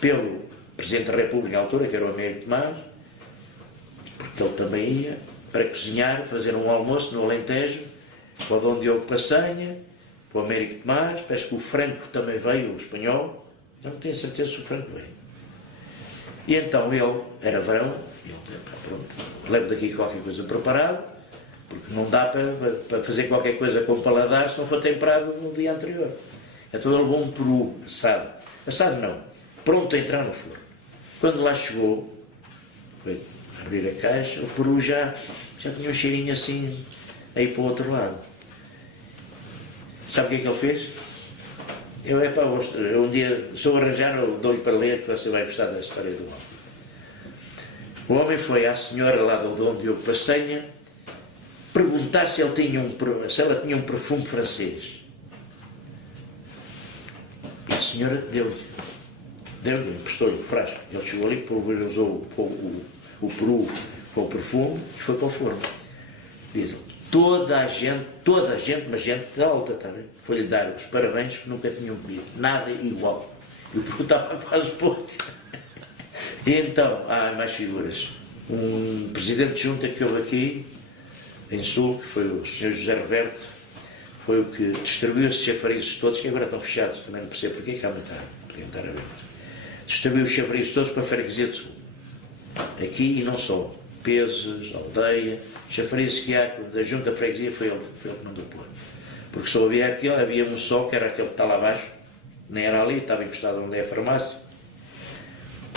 pelo Presidente da República na altura, que era o Américo Tomás, porque ele também ia, para cozinhar, fazer um almoço no Alentejo, para o Dom Diogo Passanha, para o Américo Tomás, parece que o Franco também veio, o espanhol, não tenho certeza se o Franco veio. E então ele, era verão, ele, pronto, levo daqui qualquer coisa preparado, porque não dá para fazer qualquer coisa com paladar se não for temperado no dia anterior. Então ele levou um peru assado não, pronto a entrar no forno. Quando lá chegou, foi abrir a caixa, o peru já tinha um cheirinho assim, aí para o outro lado. Sabe o que é que ele fez? Eu um dia, se eu arranjar, eu dou-lhe para ler, que você vai gostar da história do homem. O homem foi à senhora lá do Dom Diogo Passanha perguntar se ela tinha um perfume francês. E a senhora deu-lhe, emprestou-lhe o frasco. Ele chegou ali, pulverizou o peru com o perfume e foi para o forno. Diz-lhe, toda a gente, mas gente de alta, está bem? Foi-lhe dar os parabéns que nunca tinham comido. Nada igual. E o peru estava quase podre. E então, há mais figuras. Um presidente de junta que houve aqui, em Sul, que foi o Sr. José Roberto, foi o que distribuiu esses chafarizes todos, que agora estão fechados, também não percebo porquê, que há muita água, podiam estar abertos. Distribuiu os chafarizes todos para a freguesia de Sul. Aqui e não só. Pesos, aldeia, chafarizes que há da junta da freguesia foi ele que mandou pôr. Porque só havia um só, que era aquele que está lá abaixo, nem era ali, estava encostado onde é a farmácia.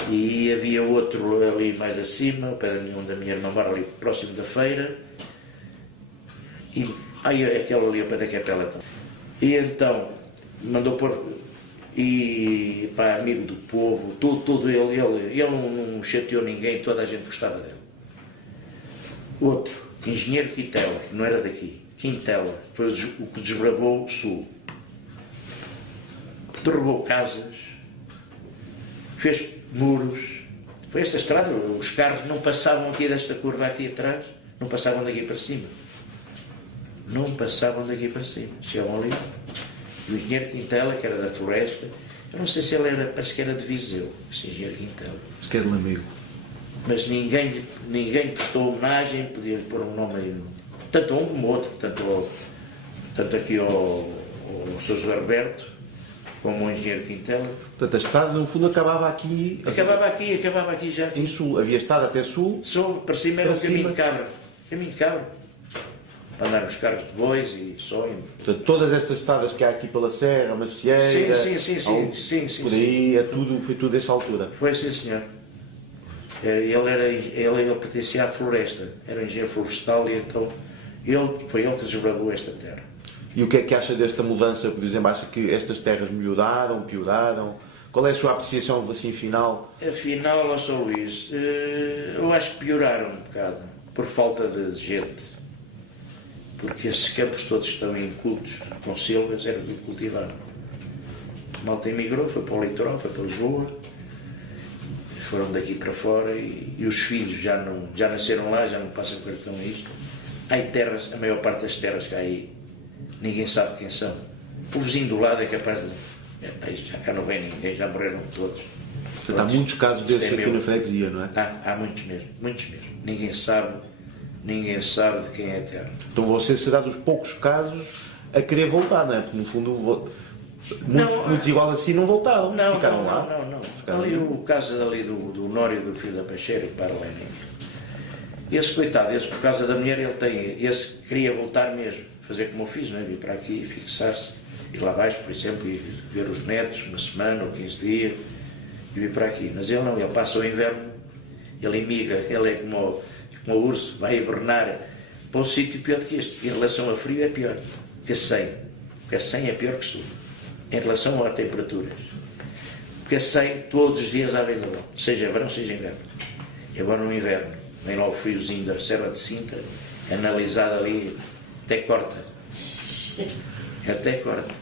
E havia outro ali mais acima, ao pé da minha irmã mora ali próximo da feira. E aquele ali ao pé da capela também. E então mandou pôr, e pá, amigo do povo, tudo ele não chateou ninguém, toda a gente gostava dele. Outro, engenheiro Quintela, que não era daqui, Quintela, foi o que desbravou o Sul. Derrubou casas, fez muros. Foi esta estrada, os carros não passavam aqui desta curva aqui atrás, não passavam daqui para cima. Não passavam daqui para cima. Chegavam ali. O engenheiro Quintela, que era da Floresta, eu não sei se ele era, parece que era de Viseu, esse engenheiro Quintela. Acho que é de Lamego. Mas ninguém prestou homenagem, podia pôr um nome aí, tanto um como outro, tanto aqui ao Sr. José Roberto, como o engenheiro Quintela. Portanto, a estrada, no fundo, acabava aqui já. Em Sul. Havia estrada até Sul. Sul, para cima era um caminho de cabra. Caminho de cabra. Para andar nos carros de bois e só. Portanto, todas estas estradas que há aqui pela Serra, Macieira... Sim. Por aí, foi tudo dessa altura. Foi, sim, senhor. Ele pertencia à floresta. Era engenheiro florestal e então foi ele que desbravou esta terra. E o que é que acha desta mudança? Por exemplo, acha que estas terras melhoraram, pioraram? Qual é a sua apreciação assim final? Afinal, ó Sr. Luís, eu acho que pioraram um bocado, por falta de gente. Porque esses campos todos estão incultos, com silvas, era tudo cultivado. A malta emigrou, foi para o litoral, foi para Lisboa, foram daqui para fora e os filhos já nasceram lá, já não passam cartão a isto. Há terras, a maior parte das terras que há aí, ninguém sabe quem são. O vizinho do lado é capaz de... Já cá não vem ninguém, já morreram todos. Portanto, há muitos casos desses aqui na freguesia, não é? Há muitos mesmo. Ninguém sabe de quem é a terra. Então você será dos poucos casos a querer voltar, não é? Porque no fundo Muitos igual assim não voltaram, ficaram lá. Não. Ali o caso dali do Nório do filho da Peixeira, que para lá esse coitado, esse por causa da mulher, esse queria voltar mesmo, fazer como eu fiz, não é? Vir para aqui, fixar-se, ir lá abaixo, por exemplo, e ver os netos uma semana ou 15 dias, e vir para aqui. Mas ele não, ele passa o inverno, ele imigra, ele é como o urso, vai hibernar para um sítio pior do que este. Em relação a frio é pior que a 100. Porque a 100 é pior que sul. Em relação a temperaturas. Porque a 100 todos os dias há vendaval, seja verão, seja inverno. E agora no inverno, vem lá o friozinho da Serra de Sintra, analisado ali, até corta. Até corta.